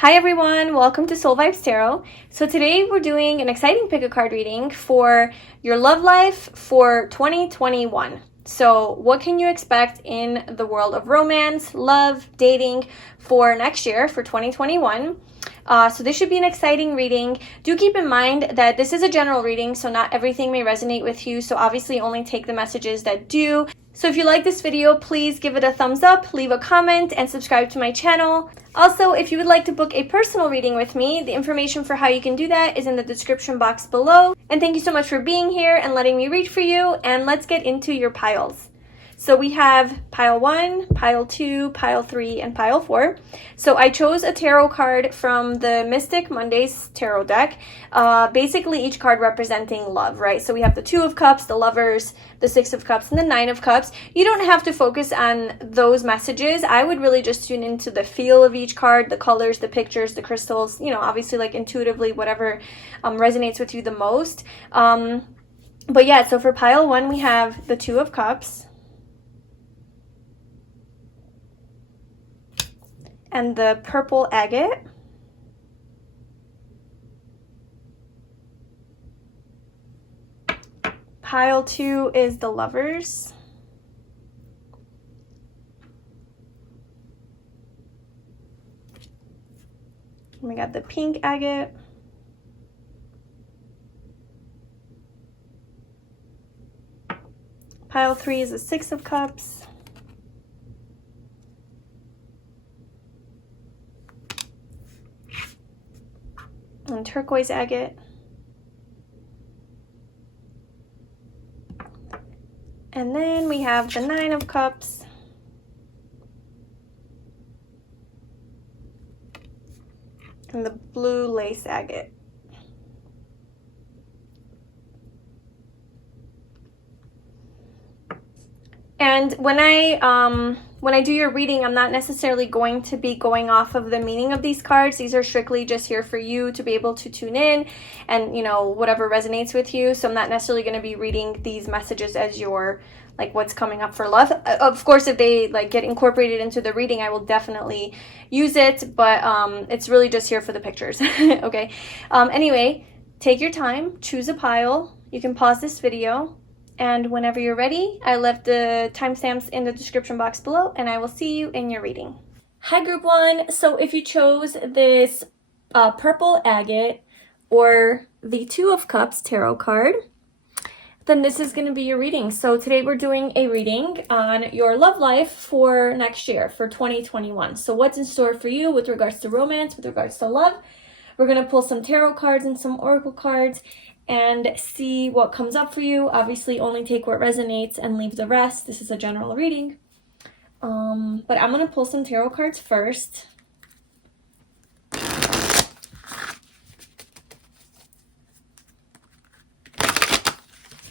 Hi everyone, welcome to 𝗏𝗧𝗏𝗧𝗏𝗏 Tarot. So today we're doing an exciting pick a card reading for your love life for 2021. So what can you expect in the world of romance, love, dating for next year, for 2021? So this should be an exciting reading. Do keep in mind that this is a general reading, so not everything may resonate with you. So obviously only take the messages that do. So if you like this video, please give it a thumbs up, leave a comment, and subscribe to my channel. Also, if you would like to book a personal reading with me, the information for how you can do that is in the description box below. And thank you so much for being here and letting me read for you. And let's get into your piles. So we have pile 1, pile 2, pile 3, and pile 4. So I chose a tarot card from the Mystic Mondays tarot deck. Basically each card representing love, right? So we have the 2 of Cups, the Lovers, the 6 of Cups, and the 9 of Cups. You don't have to focus on those messages. I would really just tune into the feel of each card, the colors, the pictures, the crystals, you know, obviously like intuitively, whatever resonates with you the most. But yeah, so for pile 1, we have the 2 of Cups. And the purple agate. Pile 2 is the Lovers. We got the pink agate. Pile 3 is the 6 of Cups. And turquoise agate. And then we have the 9 of Cups. And the blue lace agate. And when I do your reading, I'm not necessarily going to be going off of the meaning of these cards. These are strictly just here for you to be able to tune in and, you know, whatever resonates with you. So I'm not necessarily going to be reading these messages as your, like, what's coming up for love. Of course, if they, like, get incorporated into the reading, I will definitely use it. But it's really just here for the pictures. Okay. Anyway, take your time. Choose a pile. You can pause this video. And whenever you're ready, I left the timestamps in the description box below, and I will see you in your reading. Hi, Group 1. So if you chose this purple agate or the 2 of Cups tarot card, then this is going to be your reading. So today we're doing a reading on your love life for next year, for 2021. So what's in store for you with regards to romance, with regards to love? We're going to pull some tarot cards and some oracle cards and see what comes up for you. Obviously, only take what resonates and leave the rest. This is a general reading. But I'm going to pull some tarot cards first.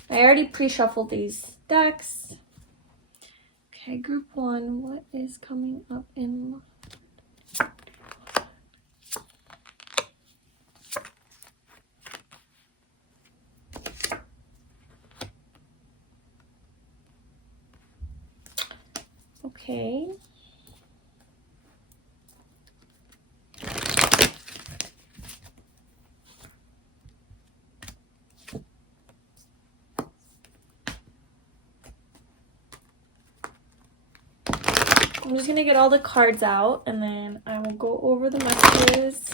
I already pre-shuffled these decks. Okay, Group 1, what is coming up in love? Okay. I'm just going to get all the cards out and then I will go over the messages.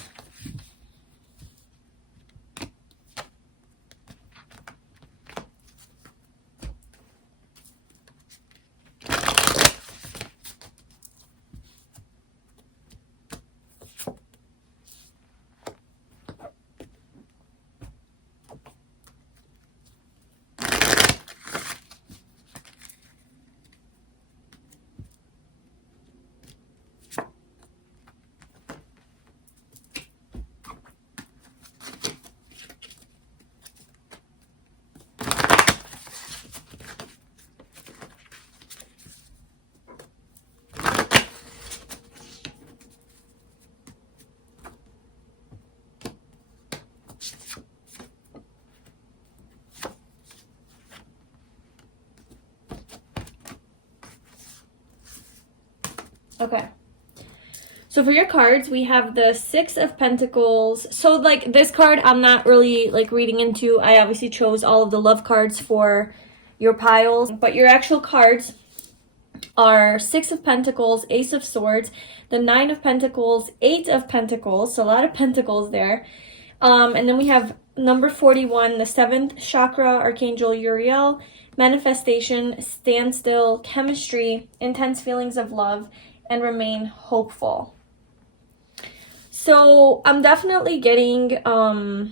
Okay. So for your cards, we have the Six of Pentacles. So like this card, I'm not really like reading into. I obviously chose all of the love cards for your piles, but your actual cards are Six of Pentacles, Ace of Swords, the Nine of Pentacles, Eight of Pentacles, so a lot of pentacles there. And then we have number 41, the seventh chakra, Archangel Uriel, manifestation, standstill, chemistry, intense feelings of love, and remain hopeful. So I'm definitely getting I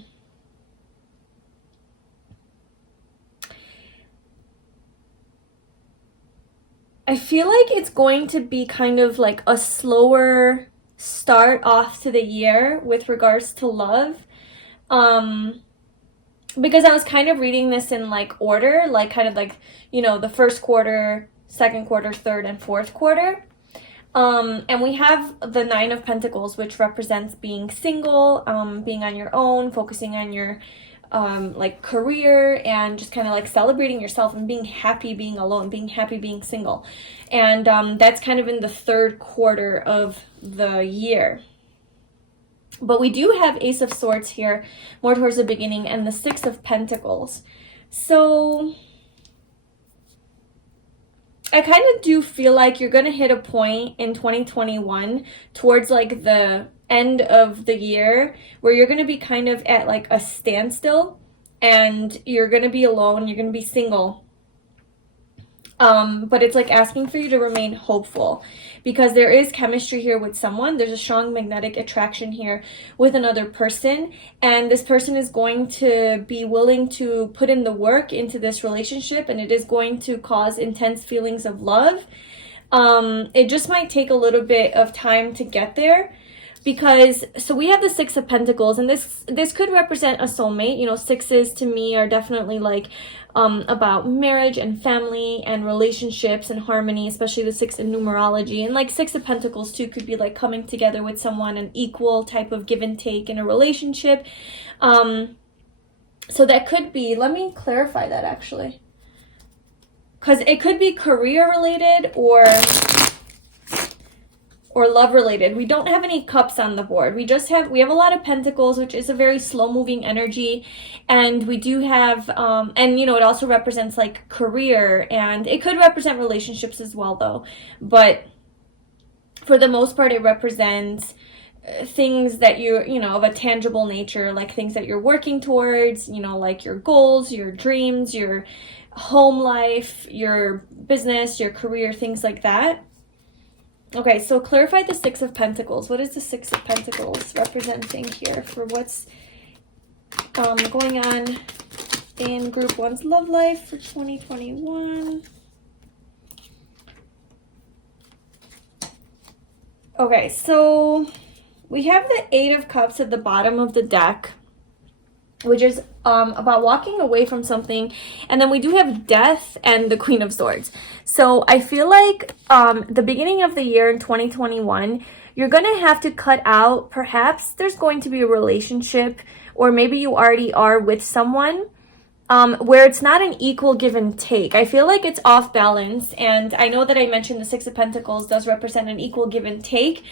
feel like it's going to be kind of like a slower start off to the year with regards to love. Because I was kind of reading this in like order, like kind of like, you know, the first quarter, second quarter, third and fourth quarter. And we have the Nine of Pentacles, which represents being single, being on your own, focusing on your like career, and just kind of like celebrating yourself and being happy being alone, being happy being single. And that's kind of in the third quarter of the year. But we do have Ace of Swords here, more towards the beginning, and the Six of Pentacles. So I kind of do feel like you're going to hit a point in 2021 towards like the end of the year where you're going to be kind of at like a standstill, and you're going to be alone, you're going to be single. But it's like asking for you to remain hopeful, because there is chemistry here with someone. There's a strong magnetic attraction here with another person, and this person is going to be willing to put in the work into this relationship, and it is going to cause intense feelings of love. It just might take a little bit of time to get there, because so we have the Six of Pentacles, and this could represent a soulmate. You know, sixes to me are definitely like about marriage and family and relationships and harmony, especially the six in numerology. And like Six of Pentacles too could be like coming together with someone, an equal type of give and take in a relationship. So that could be, let me clarify that actually, because it could be career related or love related. We don't have any cups on the board. We have a lot of pentacles, which is a very slow moving energy. And we do have, and you know, it also represents like career, and it could represent relationships as well though. But for the most part, it represents things that you know, of a tangible nature, like things that you're working towards, you know, like your goals, your dreams, your home life, your business, your career, things like that. Okay, so clarify the Six of Pentacles. What is the Six of Pentacles representing here for what's going on in Group 1's love life for 2021? Okay, so we have the Eight of Cups at the bottom of the deck, which is about walking away from something. And then we do have Death and the Queen of Swords. So I feel like the beginning of the year in 2021, you're going to have to cut out, perhaps there's going to be a relationship, or maybe you already are with someone, where it's not an equal give and take. I feel like it's off balance. And I know that I mentioned the Six of Pentacles does represent an equal give and take.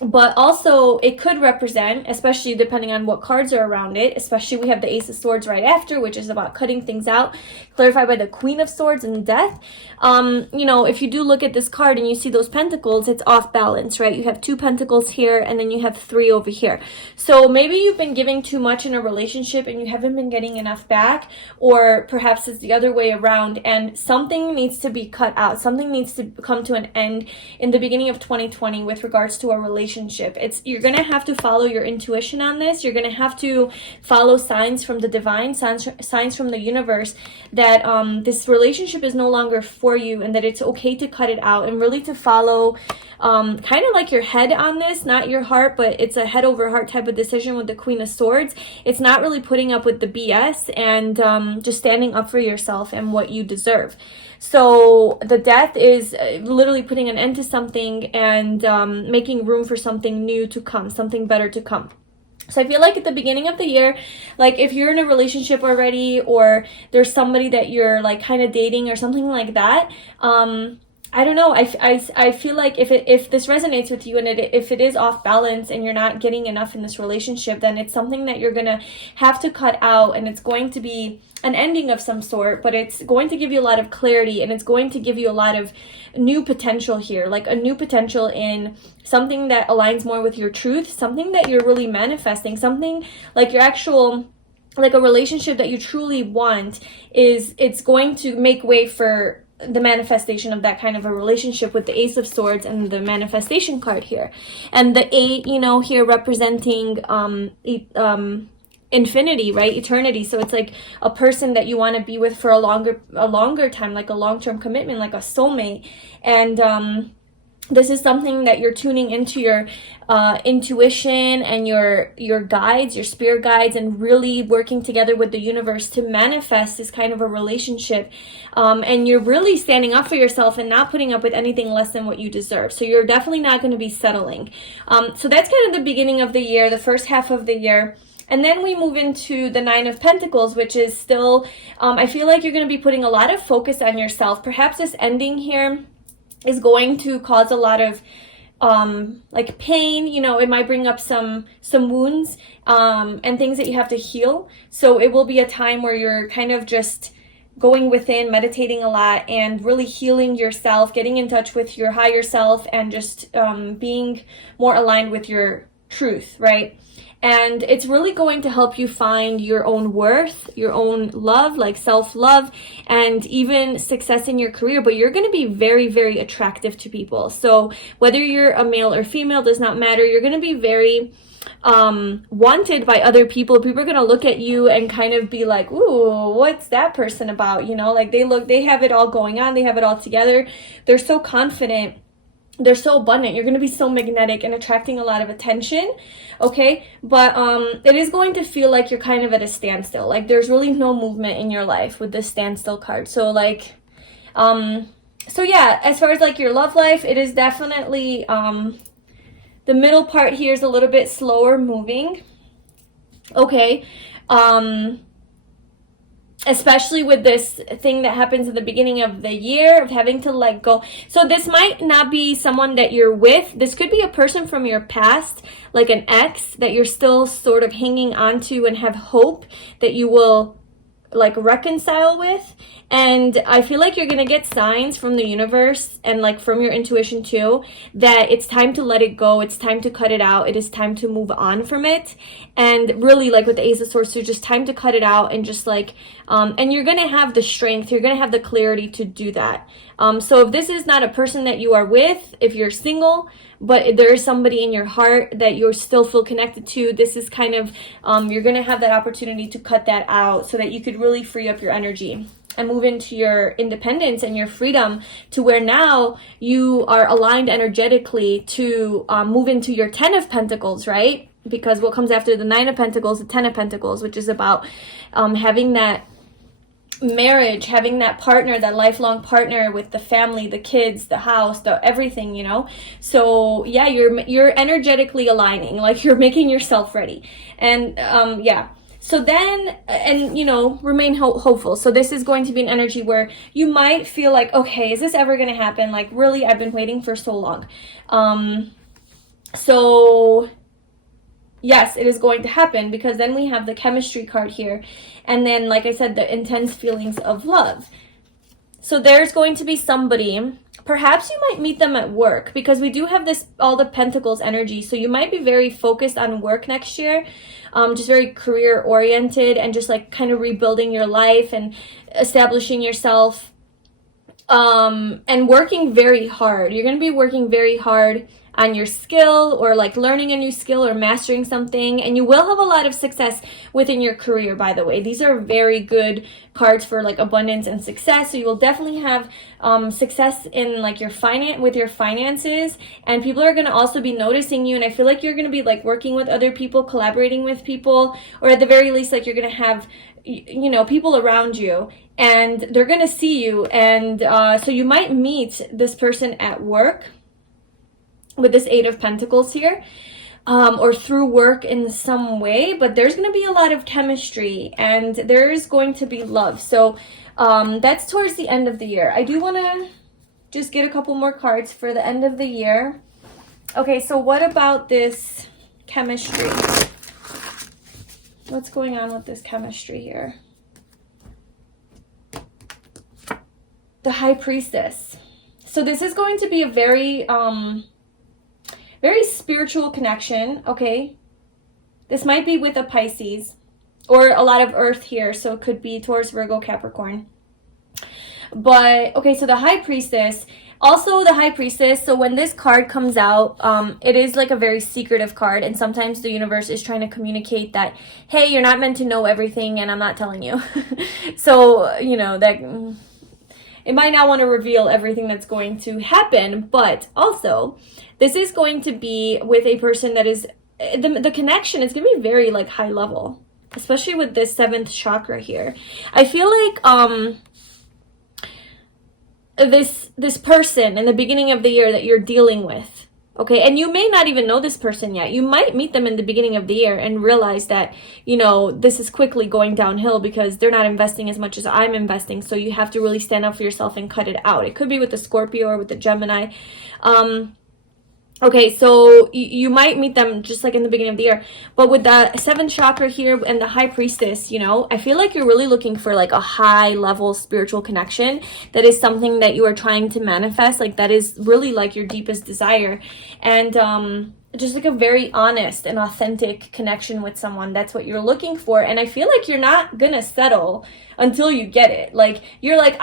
But also it could represent, especially depending on what cards are around it, especially we have the Ace of Swords right after, which is about cutting things out, clarified by the Queen of Swords and Death. You know, if you do look at this card and you see those pentacles, it's off balance, right? You have two pentacles here, and then you have three over here. So maybe you've been giving too much in a relationship and you haven't been getting enough back, or perhaps it's the other way around, and something needs to be cut out. Something needs to come to an end in the beginning of 2020 with regards to a relationship. You're going to have to follow your intuition on this. You're going to have to follow signs from the divine, signs from the universe, that this relationship is no longer for you, and that it's okay to cut it out, and really to follow kind of like your head on this, not your heart, but it's a head over heart type of decision with the Queen of Swords. It's not really putting up with the BS, and just standing up for yourself and what you deserve. So the Death is literally putting an end to something and making room for something new to come, something better to come. So I feel like at the beginning of the year, like if you're in a relationship already, or there's somebody that you're like kind of dating or something like that, I don't know. I feel like if this resonates with you and if it is off balance and you're not getting enough in this relationship, then it's something that you're gonna have to cut out, and it's going to be an ending of some sort, but it's going to give you a lot of clarity, and it's going to give you a lot of new potential here, like a new potential in something that aligns more with your truth, something that you're really manifesting, something like your actual, like a relationship that you truly want. It's going to make way for the manifestation of that kind of a relationship with the Ace of Swords and the manifestation card here. And the 8, you know, here representing infinity, right? Eternity. So it's like a person that you want to be with for a longer time, like a long-term commitment, like a soulmate. And this is something that you're tuning into your intuition and your guides, your spirit guides, and really working together with the universe to manifest this kind of a relationship. And you're really standing up for yourself and not putting up with anything less than what you deserve. So you're definitely not going to be settling. So that's kind of the beginning of the year, the first half of the year. And then we move into the 9 of Pentacles, which is still, I feel like you're going to be putting a lot of focus on yourself. Perhaps this ending here is going to cause a lot of like pain. You know, it might bring up some wounds and things that you have to heal. So it will be a time where you're kind of just going within, meditating a lot, and really healing yourself, getting in touch with your higher self, and just being more aligned with your truth, right? And it's really going to help you find your own worth, your own love, like self-love, and even success in your career. But you're going to be very, very attractive to people. So whether you're a male or female does not matter. You're going to be very wanted by other people. People are going to look at you and kind of be like, ooh, what's that person about? You know, like they have it all going on. They have it all together. They're so confident. They're so abundant. You're going to be so magnetic and attracting a lot of attention, okay? But it is going to feel like you're kind of at a standstill. Like there's really no movement in your life with this standstill card. So like, so yeah, as far as like your love life, it is definitely, the middle part here is a little bit slower moving, okay? Especially with this thing that happens at the beginning of the year of having to let go. So this might not be someone that you're with. This could be a person from your past, like an ex that you're still sort of hanging on to and have hope that you will like reconcile with. And I feel like you're gonna get signs from the universe and like from your intuition too, that it's time to let it go, it's time to cut it out, it is time to move on from it. And really, like with the Ace of Swords, so just time to cut it out, and just like and you're gonna have the strength, you're gonna have the clarity to do that. So if this is not a person that you are with, if you're single, but there is somebody in your heart that you still feel connected to, this is kind of you're gonna have that opportunity to cut that out so that you could really free up your energy and move into your independence and your freedom, to where now you are aligned energetically to move into your 10 of Pentacles, right? Because what comes after the 9 of Pentacles, the 10 of Pentacles, which is about having that marriage, having that partner, that lifelong partner with the family, the kids, the house, the everything, you know. So yeah, you're energetically aligning, like you're making yourself ready. And yeah. So then, and you know, remain hopeful. So this is going to be an energy where you might feel like, okay, is this ever going to happen? Like, really, I've been waiting for so long. So yes, it is going to happen, because then we have the chemistry card here. And then, like I said, the intense feelings of love. So there's going to be somebody, perhaps you might meet them at work, because we do have this, all the Pentacles energy. So you might be very focused on work next year, just very career oriented, and just like kind of rebuilding your life and establishing yourself, and working very hard. You're going to be working very hard on your skill, or like learning a new skill or mastering something, and you will have a lot of success within your career, by the way. These are very good cards for like abundance and success. So you will definitely have success in like your finances, and people are going to also be noticing you. And I feel like you're going to be like working with other people, collaborating with people, or at the very least, like you're going to have, you know, people around you, and they're going to see you. And so you might meet this person at work with this 8 of Pentacles here, or through work in some way, but there's going to be a lot of chemistry, and there is going to be love. So that's towards the end of the year. I do want to just get a couple more cards for the end of the year. Okay, so what about this chemistry? What's going on with this chemistry here? The High Priestess. So this is going to be a very, very spiritual connection, okay? This might be with a Pisces or a lot of earth here, so it could be Taurus, Virgo, Capricorn. But, okay, so the High Priestess, also the High Priestess, so when this card comes out, it is like a very secretive card, and sometimes the universe is trying to communicate that, hey, you're not meant to know everything, and I'm not telling you. So, you know, that it might not want to reveal everything that's going to happen, but also, this is going to be with a person that is, the connection is going to be very, like, high level, especially with this 7th chakra here. I feel like, this person in the beginning of the year that you're dealing with, okay, and you may not even know this person yet. You might meet them in the beginning of the year and realize that, you know, this is quickly going downhill because they're not investing as much as I'm investing, so you have to really stand up for yourself and cut it out. It could be with the Scorpio or with the Gemini. Okay, so you might meet them just like in the beginning of the year. But with the 7th chakra here and the High Priestess, you know, I feel like you're really looking for like a high level spiritual connection. That is something that you are trying to manifest. Like that is really like your deepest desire. And just like a very honest and authentic connection with someone. That's what you're looking for. And I feel like you're not gonna settle until you get it. Like you're like,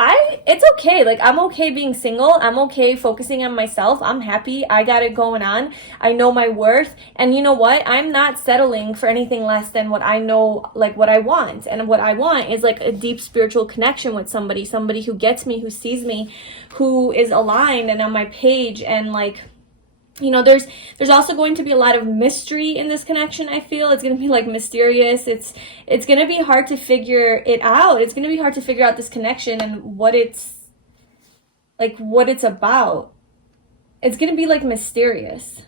it's okay. Like I'm okay being single. I'm okay focusing on myself. I'm happy. I got it going on. I know my worth. And you know what? I'm not settling for anything less than what I know, like what I want. And what I want is like a deep spiritual connection with somebody who gets me, who sees me, who is aligned and on my page. And like, you know, there's also going to be a lot of mystery in this connection. I feel it's going to be like mysterious. It's going to be hard to figure it out. It's going to be hard to figure out this connection and what it's about. It's going to be like mysterious.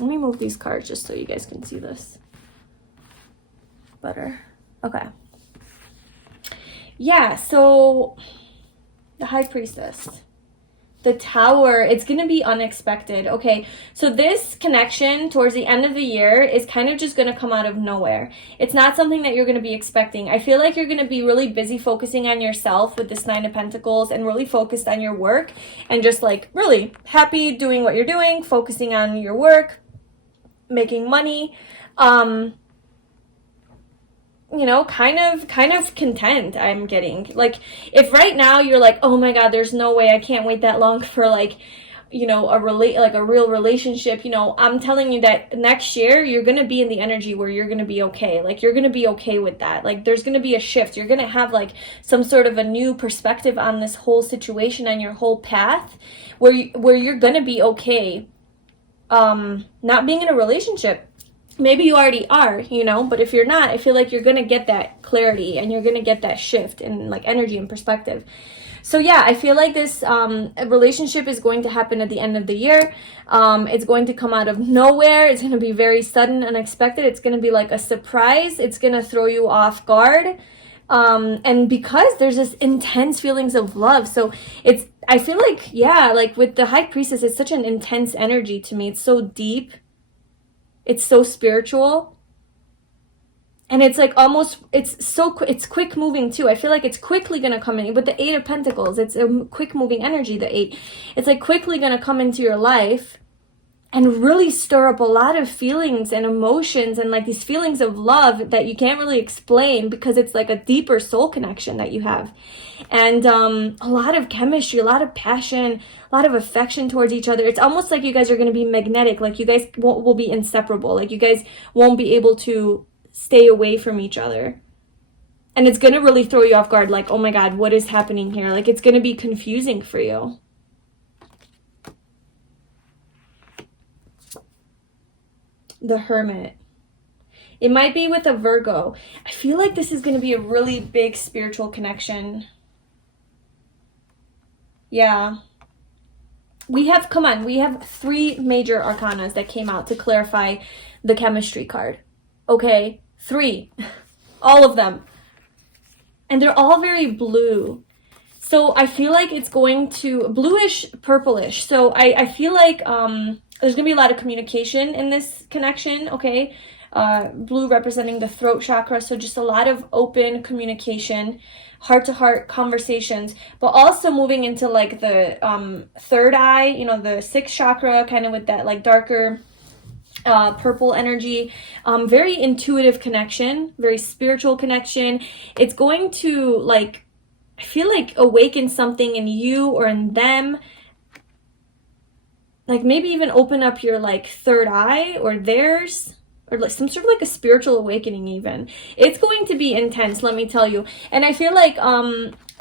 Let me move these cards just so you guys can see this better. Okay. Yeah, so the High Priestess. The Tower, it's going to be unexpected. Okay, so this connection towards the end of the year is kind of just going to come out of nowhere. It's not something that you're going to be expecting. I feel like you're going to be really busy focusing on yourself with this 9 of Pentacles and really focused on your work and just like really happy doing what you're doing, focusing on your work, making money. You know, kind of content. I'm getting like, if right now you're like, oh my god, there's no way, I can't wait that long for like, you know, a real relationship. You know, I'm telling you that next year you're gonna be in the energy where you're gonna be okay. Like you're gonna be okay with that. Like there's gonna be a shift. You're gonna have like some sort of a new perspective on this whole situation and your whole path, where you're gonna be okay. Not being in a relationship. Maybe you already are, you know, but if you're not, I feel like you're going to get that clarity and you're going to get that shift in like energy and perspective. So yeah, I feel like this relationship is going to happen at the end of the year. It's going to come out of nowhere. It's going to be very sudden, unexpected. It's going to be like a surprise. It's going to throw you off guard. And because there's this intense feelings of love. So I feel like, yeah, like with the High Priestess, it's such an intense energy to me. It's so deep. It's so spiritual. And it's like almost, it's quick moving too. I feel like it's quickly going to come in. With the 8 of Pentacles, it's a quick moving energy, the 8. It's like quickly going to come into your life and really stir up a lot of feelings and emotions and like these feelings of love that you can't really explain because it's like a deeper soul connection that you have. And a lot of chemistry, a lot of passion, a lot of affection towards each other. It's almost like you guys are going to be magnetic. Like you guys will be inseparable. Like you guys won't be able to stay away from each other. And it's going to really throw you off guard. Like, oh my God, what is happening here? Like it's going to be confusing for you. The Hermit. It might be with a Virgo. I feel like this is going to be a really big spiritual connection. Yeah. We have 3 major arcanas that came out to clarify the chemistry card. Okay? 3. All of them. And they're all very blue. So I feel like it's going to bluish, purplish. So I feel like there's gonna be a lot of communication in this connection, okay? Blue representing the throat chakra, so just a lot of open communication, heart-to-heart conversations, but also moving into like the third eye, you know, the sixth chakra, kind of with that like darker purple energy. Very intuitive connection, very spiritual connection. It's going to, like, I feel like awaken something in you or in them, like maybe even open up your like third eye or theirs, or like some sort of like a spiritual awakening even. It's going to be intense, let me tell you. And I feel like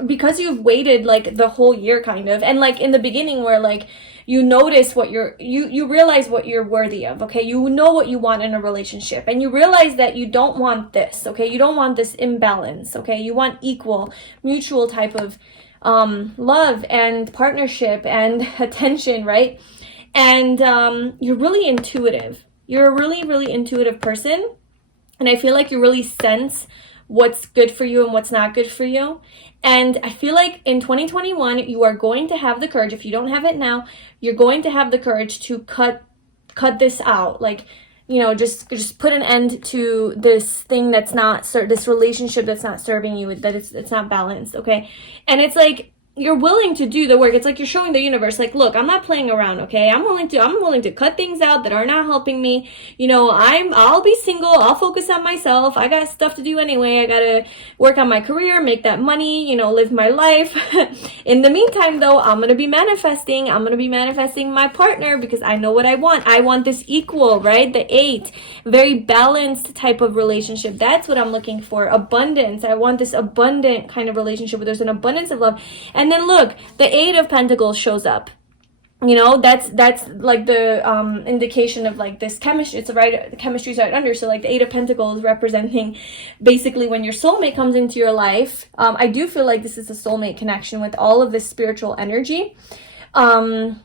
because you've waited like the whole year kind of, and like in the beginning where like you notice what you realize what you're worthy of, okay? You know what you want in a relationship, and you realize that you don't want this, okay? You don't want this imbalance, okay? You want equal, mutual type of love and partnership and attention, right? And you're really intuitive. You're a really, really intuitive person. And I feel like you really sense what's good for you and what's not good for you. And I feel like in 2021, you are going to have the courage. If you don't have it now, you're going to have the courage to cut this out. Like, you know, just put an end to this thing that's not, this relationship that's not serving you, that it's not balanced, okay? And it's like, you're willing to do the work. It's like you're showing the universe, like, look, I'm not playing around, okay? I'm willing to cut things out that are not helping me. You know, I'll be single. I'll focus on myself. I got stuff to do anyway. I gotta work on my career, make that money, you know, live my life. In the meantime, though, I'm gonna be manifesting. I'm gonna be manifesting my partner because I know what I want. I want this equal, right? The 8, very balanced type of relationship. That's what I'm looking for. Abundance. I want this abundant kind of relationship where there's an abundance of love. And then look, the 8 of Pentacles shows up. You know, that's like the indication of like this chemistry. It's the chemistry's right under. So like the 8 of Pentacles representing basically when your soulmate comes into your life. I do feel like this is a soulmate connection with all of this spiritual energy. And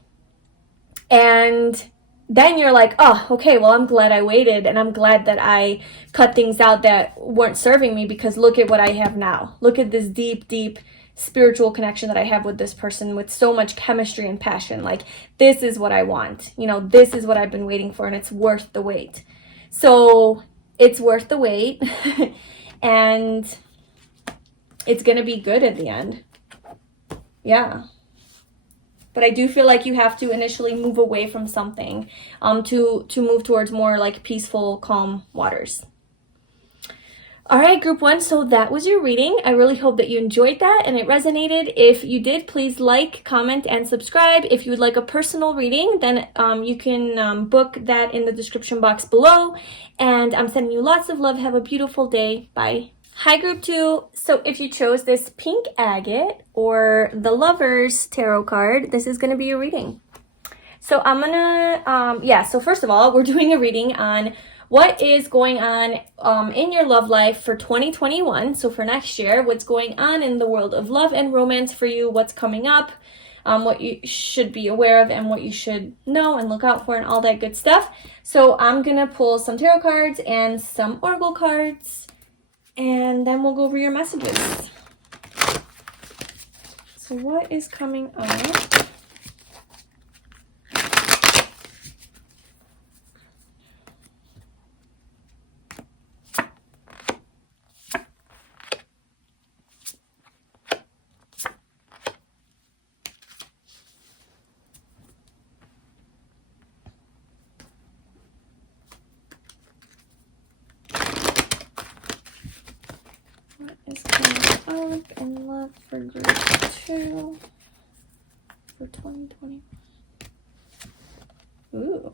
then you're like, oh, okay, well, I'm glad I waited, and I'm glad that I cut things out that weren't serving me, because look at what I have now. Look at this deep, deep spiritual connection that I have with this person, with so much chemistry and passion. Like, this is what I want. You know, this is what I've been waiting for, and it's worth the wait. So it's worth the wait, and it's going to be good at the end. Yeah. But I do feel like you have to initially move away from something to move towards more like peaceful, calm waters. All right, group 1, so that was your reading. I really hope that you enjoyed that and it resonated. If you did, please like, comment, and subscribe. If you would like a personal reading, then you can book that in the description box below. And I'm sending you lots of love. Have a beautiful day. Bye. Hi, group 2. So if you chose this pink agate or the Lovers tarot card, this is going to be your reading. So I'm going to, so first of all, we're doing a reading on what is going on in your love life for 2021. So for next year, what's going on in the world of love and romance for you, what's coming up, what you should be aware of and what you should know and look out for and all that good stuff. So I'm going to pull some tarot cards and some oracle cards, and then we'll go over your messages. So what is coming up? In love for group 2 for 2020. Ooh.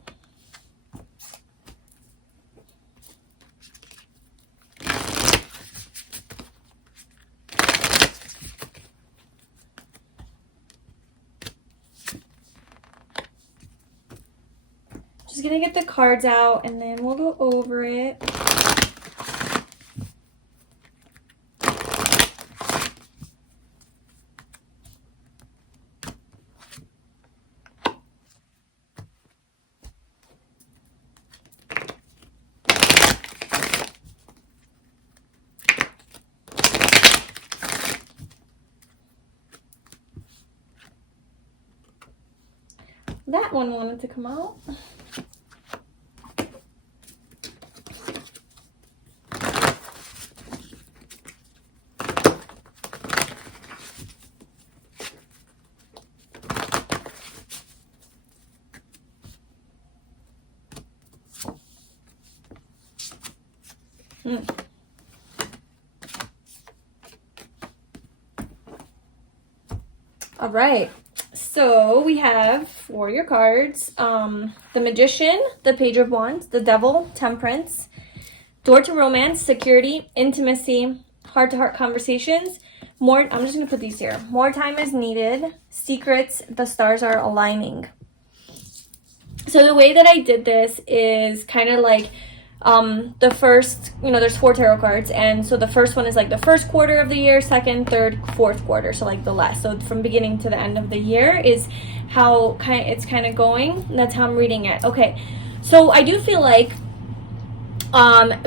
Just gonna get the cards out and then we'll go over it. that one wanted to come out. All right, so we have for your cards, the Magician, the Page of Wands, the Devil, Temperance, Door to Romance, Security, Intimacy, Heart-to-Heart Conversations. I'm just going to put these here. More time is needed. Secrets, the stars are aligning. So the way that I did this is kind of like the first, there's 4 tarot cards, and so the first one is like the first quarter of the year, second, third, fourth quarter, so like the last. So from beginning to the end of the year is how it's kind of going. That's how I'm reading it. Okay, so I do feel like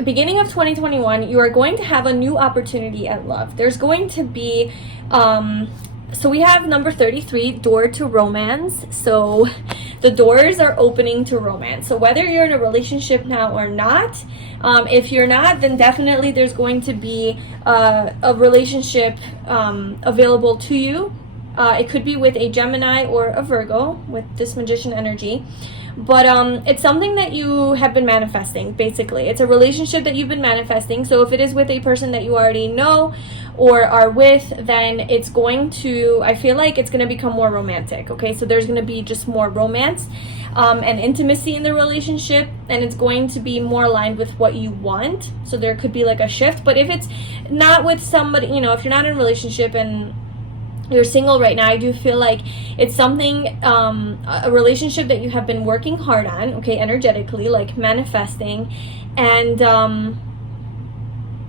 beginning of 2021, you are going to have a new opportunity at love. There's going to be so we have number 33, door to romance. So the doors are opening to romance. So whether you're in a relationship now or not, if you're not, then definitely there's going to be a relationship available to you. It could be with a Gemini or a Virgo with this Magician energy. But it's something that you have been manifesting, basically. It's a relationship that you've been manifesting. So if it is with a person that you already know or are with, then it's going to, I feel like it's going to become more romantic, okay? So there's going to be just more romance and intimacy in the relationship, and it's going to be more aligned with what you want. So there could be like a shift. But if it's not with somebody, if you're not in a relationship and you're single right now, I do feel like it's something, a relationship that you have been working hard on, okay, energetically, like manifesting, and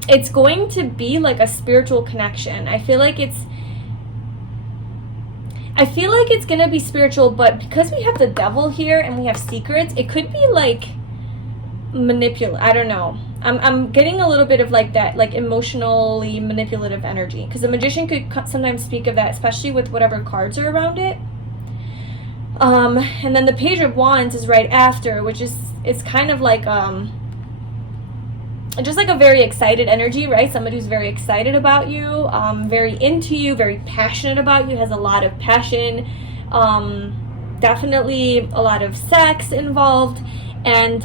it's going to be like a spiritual connection. I feel like it's going to be spiritual, but because we have the Devil here and we have secrets, it could be like manipulative. I don't know. I'm getting a little bit of like that, like emotionally manipulative energy, because the Magician could sometimes speak of that, especially with whatever cards are around it. And then the Page of Wands is right after, which is, it's kind of like just like a very excited energy, right? Somebody who's very excited about you, very into you, very passionate about you, has a lot of passion, definitely a lot of sex involved, and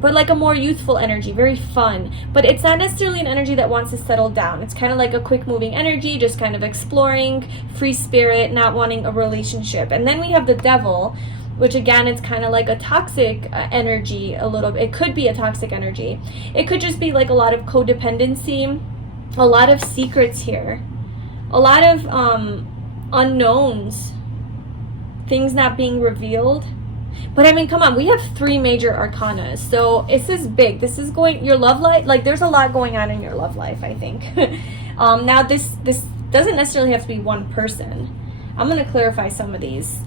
but like a more youthful energy, very fun. But it's not necessarily an energy that wants to settle down. It's kind of like a quick moving energy, just kind of exploring, free spirit, not wanting a relationship. And then we have the Devil, which again, it's kind of like a toxic energy a little bit. It could be a toxic energy. It could just be like a lot of codependency, a lot of secrets here, a lot of unknowns, things not being revealed. But I mean, come on, we have 3 major arcana, so this is big. This is going, your love life, like there's a lot going on in your love life, I think. Now this doesn't necessarily have to be one person. I'm going to clarify some of these.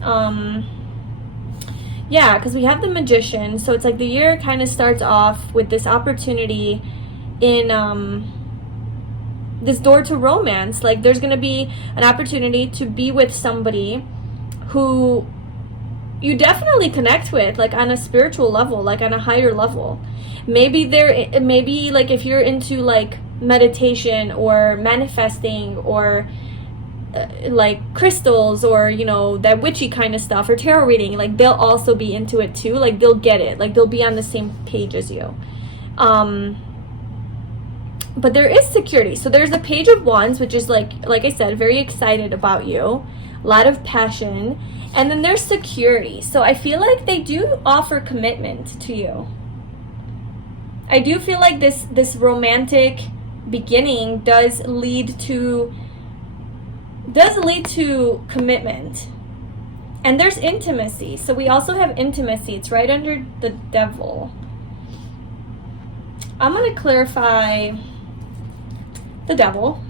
Yeah, because we have the Magician, so it's like the year kind of starts off with this opportunity in this door to romance. Like there's going to be an opportunity to be with somebody who you definitely connect with, like on a spiritual level, like on a higher level. Maybe like if you're into like meditation or manifesting or like crystals or that witchy kind of stuff, or tarot reading, like they'll also be into it too. Like they'll get it, like they'll be on the same page as you. But there is security. So there's the Page of Wands, which is like I said, very excited about you, a lot of passion. And then there's security. So I feel like they do offer commitment to you. I do feel like this romantic beginning does lead to commitment. And there's intimacy. So we also have intimacy. It's right under the Devil. I'm going to clarify the Devil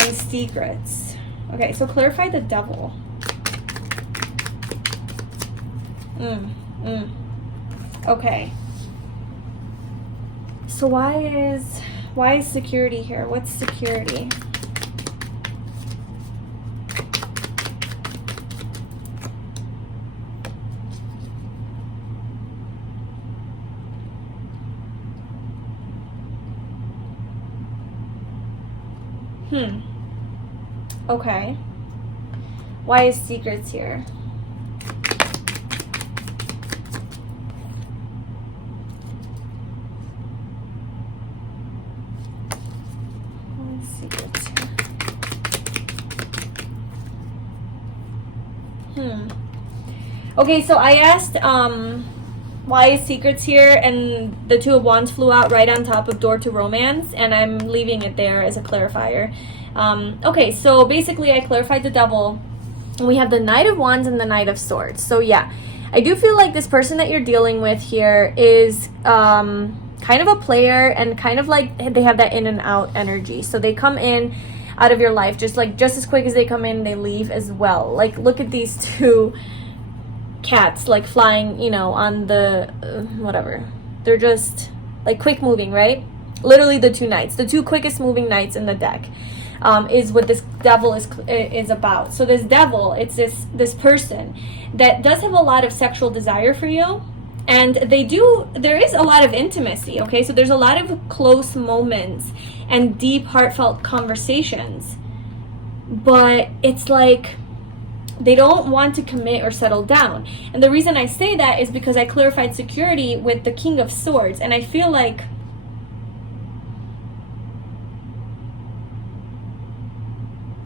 and secrets. Okay, so clarify the Devil. Okay. So why is security here? What's security? Okay. Why is secrets here? Why is secrets here? Okay, so I asked why is secrets here, and the Two of Wands flew out right on top of door to romance, and I'm leaving it there as a clarifier. Okay, so basically I clarified the Devil. We have the Knight of Wands and the Knight of Swords. So yeah, I do feel like this person that you're dealing with here is kind of a player, and kind of like they have that in and out energy. So they come in out of your life just as quick as they come in, they leave as well. Like, look at these two cats like flying, you know, on the whatever. They're just like quick moving, right? Literally the two knights, the two quickest moving knights in the deck. Is what this Devil is about. So this Devil, it's this person that does have a lot of sexual desire for you, and there is a lot of intimacy, okay? So there's a lot of close moments and deep, heartfelt conversations, but it's like they don't want to commit or settle down. And the reason I say that is because I clarified security with the King of Swords, and I feel like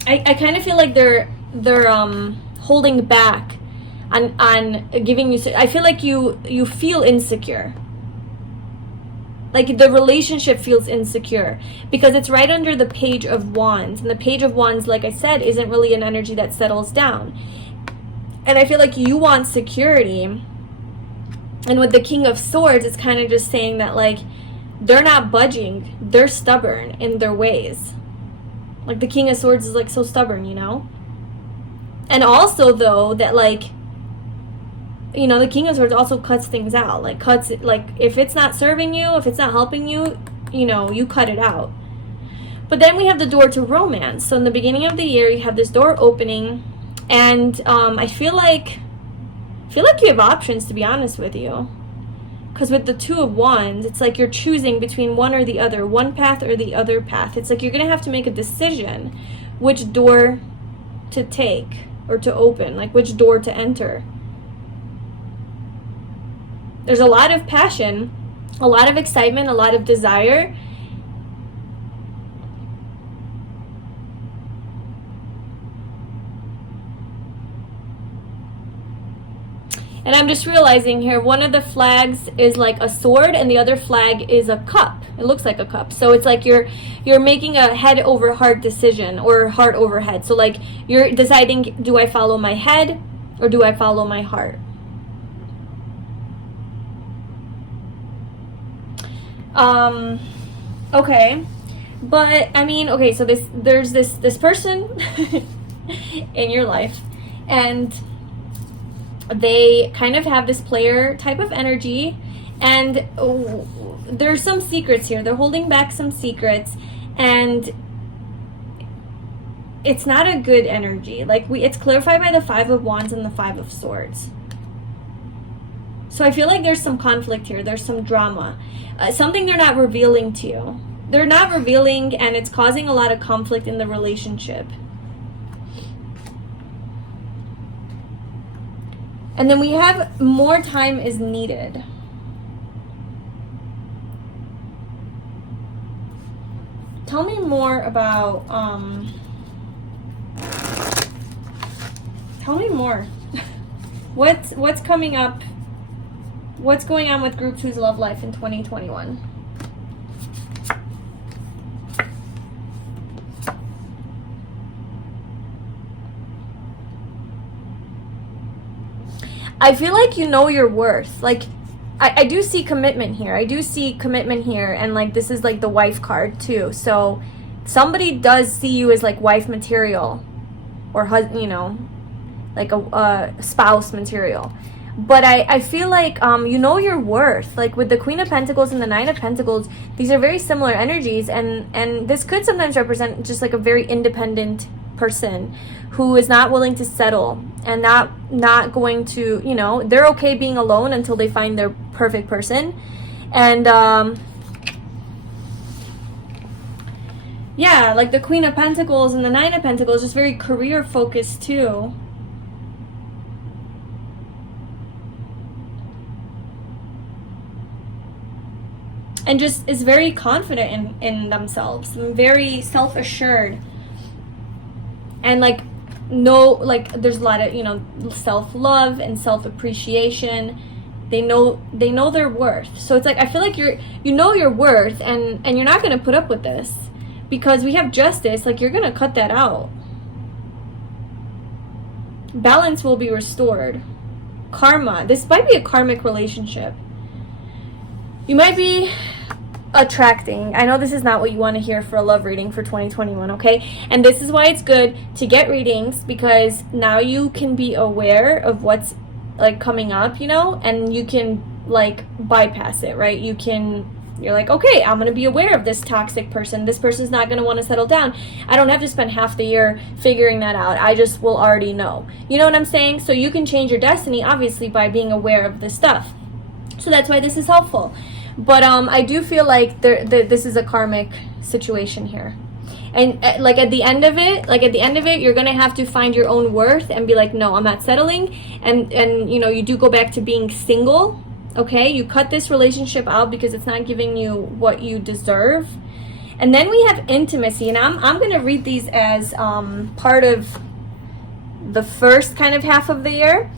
I kind of feel like they're holding back on giving you. I feel like you feel insecure. Like the relationship feels insecure because it's right under the Page of Wands, and the Page of Wands, like I said, isn't really an energy that settles down. And I feel like you want security. And with the King of Swords, it's kind of just saying that like they're not budging. They're stubborn in their ways. Like the King of Swords is like so stubborn, you know? And also though, that like, you know, the King of Swords also cuts things out. Like cuts it, like if it's not serving you, if it's not helping you, you know, you cut it out. But then we have the door to romance. So in the beginning of the year, you have this door opening, and I feel like you have options, to be honest with you. Because with the Two of Wands, it's like you're choosing between one or the other, one path or the other path. It's like you're going to have to make a decision which door to take or to open, like which door to enter. There's a lot of passion, a lot of excitement, a lot of desire. And I'm just realizing here, one of the flags is like a sword and the other flag is a cup. It looks like a cup. So it's like you're making a head over heart decision, or heart over head. So like you're deciding, do I follow my head or do I follow my heart? Okay. But I mean, okay, so there's this person in your life, and they kind of have this player type of energy, and there's some secrets here. They're holding back some secrets, and it's not a good energy. Like it's clarified by the Five of Wands and the Five of Swords. So I feel like there's some conflict here. There's some drama. Something they're not revealing to you. They're not revealing, and it's causing a lot of conflict in the relationship. And then we have more time is needed. Tell me more about, tell me more. What's coming up? What's going on with Group 2's love life in 2021? I feel like you know your worth. Like, I do see commitment here. I do see commitment here. And, like, this is, like, the wife card, too. So, somebody does see you as, like, wife material. Or, you know, like a spouse material. But I feel like you know your worth. Like, with the Queen of Pentacles and the Nine of Pentacles, these are very similar energies. And this could sometimes represent just, like, a very independent person who is not willing to settle and not going to, you know, they're okay being alone until they find their perfect person. And Yeah, like the Queen of Pentacles and the Nine of Pentacles, just very career focused too. And just is very confident in themselves, and very self-assured. And like, there's a lot of, you know, self-love and self-appreciation. They know their worth. So it's like, I feel like you know your worth, and you're not going to put up with this, because we have justice. Like, you're going to cut that out. Balance will be restored. Karma. This might be a karmic relationship. You might be attracting. I know this is not what you want to hear for a love reading for 2021, okay? And this is why it's good to get readings, because now you can be aware of what's like coming up, you know, and you can like bypass it, right? You're like, okay, I'm going to be aware of this toxic person. This person's not going to want to settle down. I don't have to spend half the year figuring that out. I just will already know. You know what I'm saying? So you can change your destiny, obviously, by being aware of this stuff. So that's why this is helpful. But I do feel like this is a karmic situation here. And like at the end of it, you're going to have to find your own worth and be like, no, I'm not settling. And you know, you do go back to being single. Okay, you cut this relationship out because it's not giving you what you deserve. And then we have intimacy, and I'm going to read these as part of the first kind of half of the year,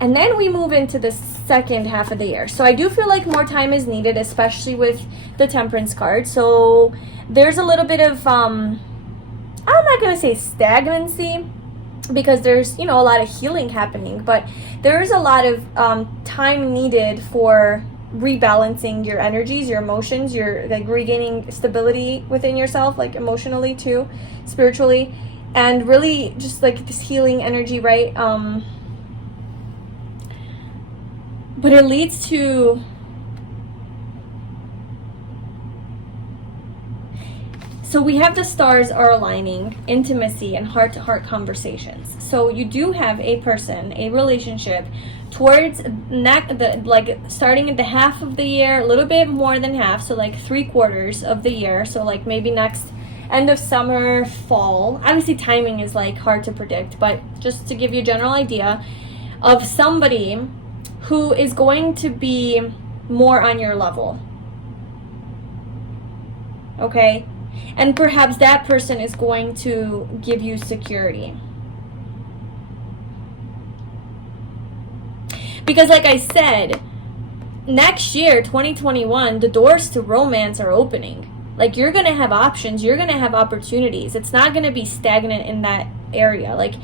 and then we move into the second half of the year. So I do feel like more time is needed, especially with the Temperance card. So there's a little bit of I'm not going to say stagnancy, because there's, you know, a lot of healing happening, but there is a lot of time needed for rebalancing your energies, your emotions, your like regaining stability within yourself, like emotionally too, spiritually, and really just like this healing energy, right? But it leads to so we have the stars are aligning, intimacy and heart-to-heart conversations. So you do have a person, a relationship towards starting at the half of the year, a little bit more than half, so like 3/4 of the year. So like maybe next end of summer, fall. Obviously timing is like hard to predict, but just to give you a general idea of somebody who is going to be more on your level. Okay? And perhaps that person is going to give you security. Because like I said, next year, 2021, the doors to romance are opening. Like, you're going to have options. You're going to have opportunities. It's not going to be stagnant in that area. Like,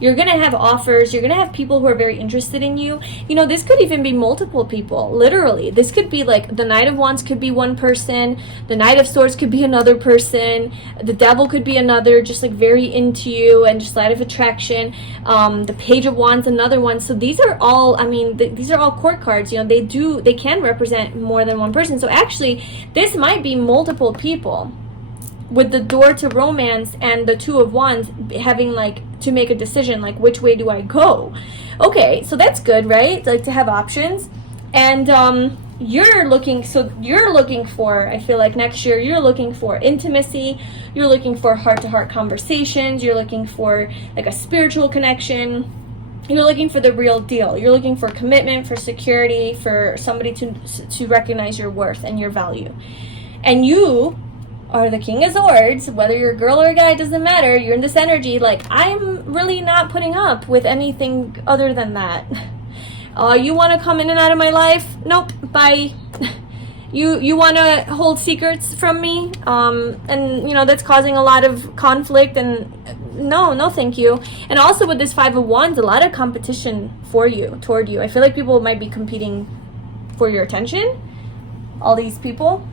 you're going to have offers. You're going to have people who are very interested in you. You know, this could even be multiple people, literally. This could be like the Knight of Wands could be one person. The Knight of Swords could be another person. The Devil could be another, just like very into you and just light of attraction. The Page of Wands, another one. So these are all, I mean, these are all court cards. You know, they can represent more than one person. So actually, this might be multiple people, with the door to romance and the Two of Wands having like to make a decision, like which way do I go? Okay, so that's good, right? Like to have options. And you're looking for, I feel like next year you're looking for intimacy, you're looking for heart-to-heart conversations, you're looking for like a spiritual connection, you're looking for the real deal, you're looking for commitment, for security, for somebody to recognize your worth and your value. And you are the King of Swords. Whether you're a girl or a guy, it doesn't matter. You're in this energy. Like, I'm really not putting up with anything other than that. You want to come in and out of my life? Nope. Bye. You want to hold secrets from me? And, you know, that's causing a lot of conflict. And no, thank you. And also with this Five of Wands, a lot of competition toward you. I feel like people might be competing for your attention. All these people.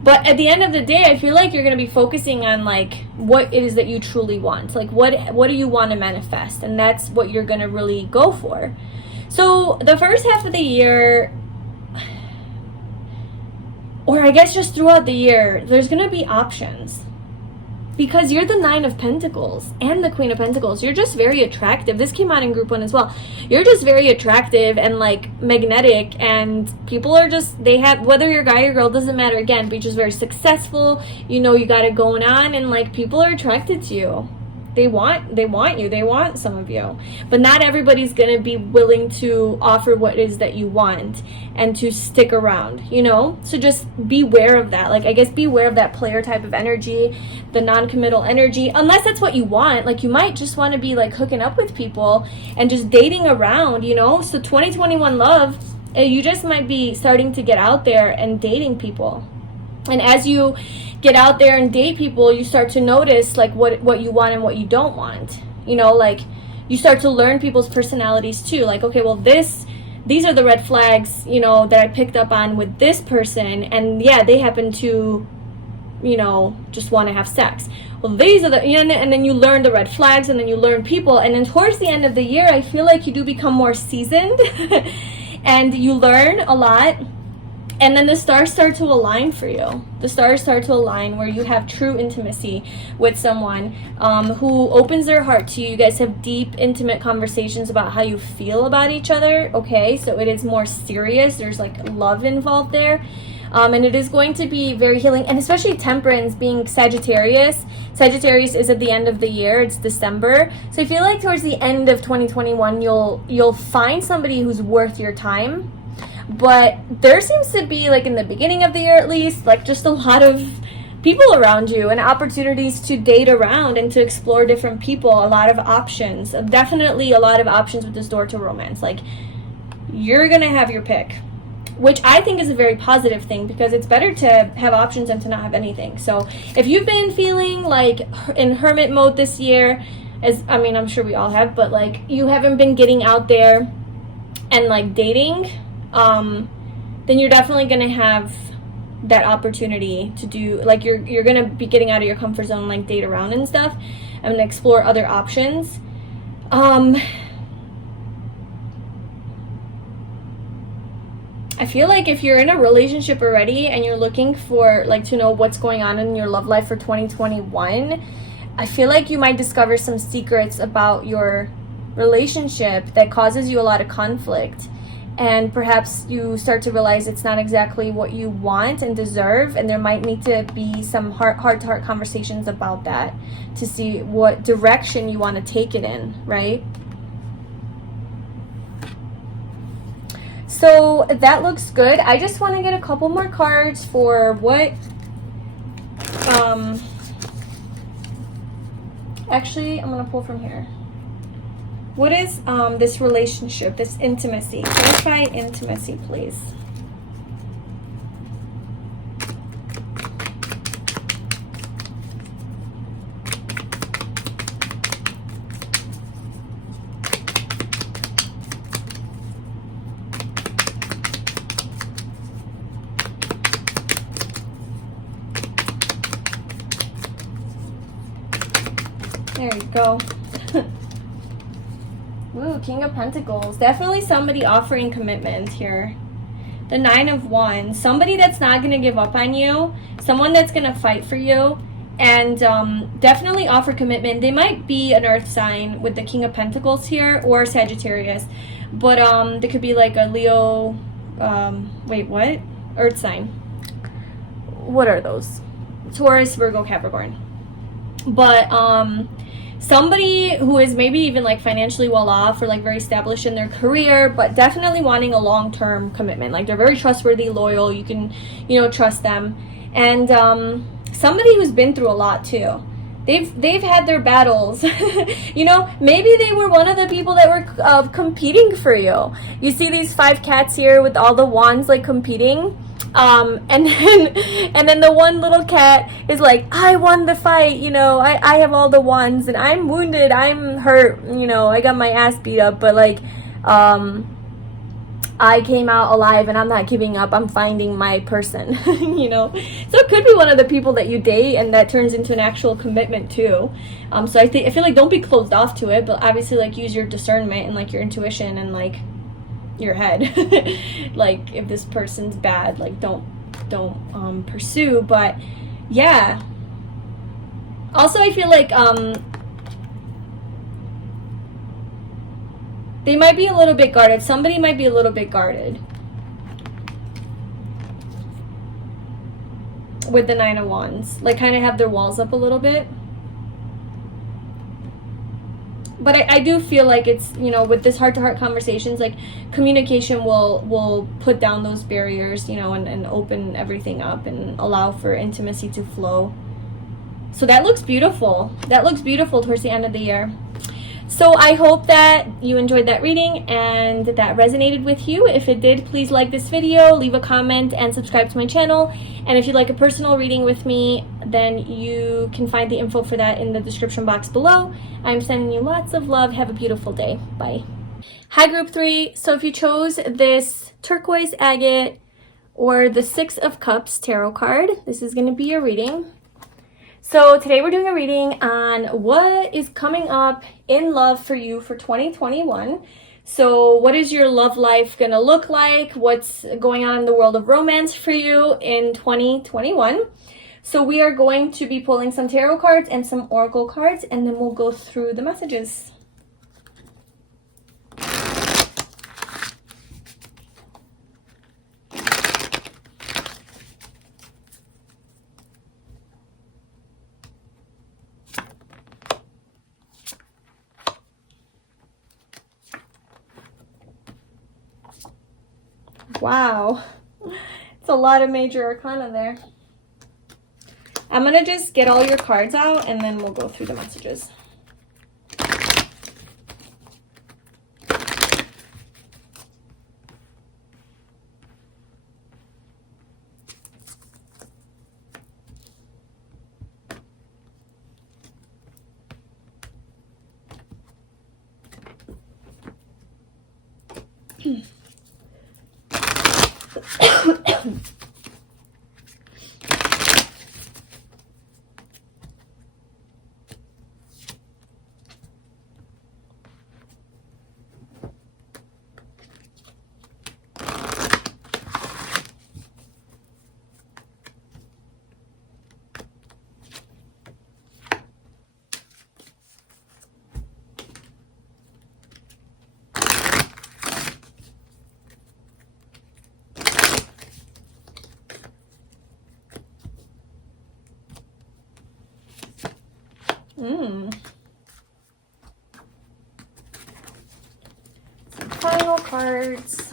But at the end of the day, I feel like you're going to be focusing on like what it is that you truly want. Like what do you want to manifest? And that's what you're going to really go for. So the first half of the year, or I guess just throughout the year, there's going to be options. because you're the Nine of Pentacles and the Queen of Pentacles. You're just very attractive. This came out in group 1 as well. You're just very attractive and like magnetic, and people are just, they have, whether you're a guy or girl, doesn't matter again, but you're just very successful. You know, you got it going on, and like people are attracted to you. They want you. They want some of you. But not everybody's going to be willing to offer what it is that you want and to stick around, you know? So just beware of that. Like, I guess beware of that player type of energy, the non-committal energy, unless that's what you want. Like, you might just want to be like hooking up with people and just dating around, you know? So 2021 love, you just might be starting to get out there and dating people. And as you get out there and date people, you start to notice like what you want and what you don't want. You know, like you start to learn people's personalities too. Like, okay, well these are the red flags, you know, that I picked up on with this person, and yeah, they happen to, you know, just want to have sex. Well, these are the, you know, and then you learn the red flags, and then you learn people, and then towards the end of the year, I feel like you do become more seasoned and you learn a lot. And then the stars start to align for you. The stars start to align where you have true intimacy with someone who opens their heart to you. You guys have deep, intimate conversations about how you feel about each other. Okay, so it is more serious. There's like love involved there. And it is going to be very healing. And especially Temperance being Sagittarius. Sagittarius is at the end of the year. It's December. So I feel like towards the end of 2021, you'll find somebody who's worth your time. But there seems to be, like in the beginning of the year at least, like just a lot of people around you and opportunities to date around and to explore different people. A lot of options. Definitely a lot of options with this door to romance. Like, you're going to have your pick, which I think is a very positive thing, because it's better to have options than to not have anything. So if you've been feeling like in hermit mode this year, as I mean, I'm sure we all have, but like you haven't been getting out there and like dating, then you're definitely going to have that opportunity to do, like you're going to be getting out of your comfort zone, like date around and stuff, and explore other options. I feel like if you're in a relationship already and you're looking for like to know what's going on in your love life for 2021, I feel like you might discover some secrets about your relationship that causes you a lot of conflict. And perhaps you start to realize it's not exactly what you want and deserve, and there might need to be some heart-to-heart conversations about that to see what direction you want to take it in, right? So that looks good. I just want to get a couple more cards for what... Actually, I'm going to pull from here. What is this relationship, this intimacy? Clarify intimacy, please. There you go. Ooh, King of Pentacles. Definitely somebody offering commitment here. The Nine of Wands. Somebody that's not going to give up on you. Someone that's going to fight for you. And definitely offer commitment. They might be an earth sign with the King of Pentacles here, or Sagittarius. But they could be like a Leo... wait, what? Earth sign. What are those? Taurus, Virgo, Capricorn. But... somebody who is maybe even like financially well off or like very established in their career, but definitely wanting a long-term commitment. Like they're very trustworthy, loyal, you can, you know, trust them. And somebody who's been through a lot too. They've had their battles. You know, maybe they were one of the people that were competing for you. You see these 5 cats here with all the wands like competing. And then the one little cat is like, I won the fight, you know, I have all the wands and I'm wounded, I'm hurt, you know, I got my ass beat up, but like, I came out alive and I'm not giving up, I'm finding my person, you know. So it could be one of the people that you date and that turns into an actual commitment too. So I feel like don't be closed off to it, but obviously like use your discernment and like your intuition and like your head. Like if this person's bad, like don't pursue. But yeah, Also, I feel like they might be a little bit guarded. Somebody might be a little bit guarded with the Nine of Wands. Like, kind of have their walls up a little bit. But I do feel like it's, you know, with this heart-to-heart conversations, like, communication will put down those barriers, you know, and open everything up and allow for intimacy to flow. So that looks beautiful. That looks beautiful towards the end of the year. So I hope that you enjoyed that reading and that resonated with you. If it did, please like this video, leave a comment, and subscribe to my channel. And if you'd like a personal reading with me, then you can find the info for that in the description box below. I'm sending you lots of love. Have a beautiful day. Bye. Hi, Group 3. So if you chose this turquoise agate or the Six of Cups tarot card, this is going to be your reading. So today we're doing a reading on what is coming up in love for you for 2021. So what is your love life going to look like? What's going on in the world of romance for you in 2021? So we are going to be pulling some tarot cards and some oracle cards, and then we'll go through the messages. Wow, it's a lot of major arcana there. I'm going to just get all your cards out and then we'll go through the messages. Some final cards.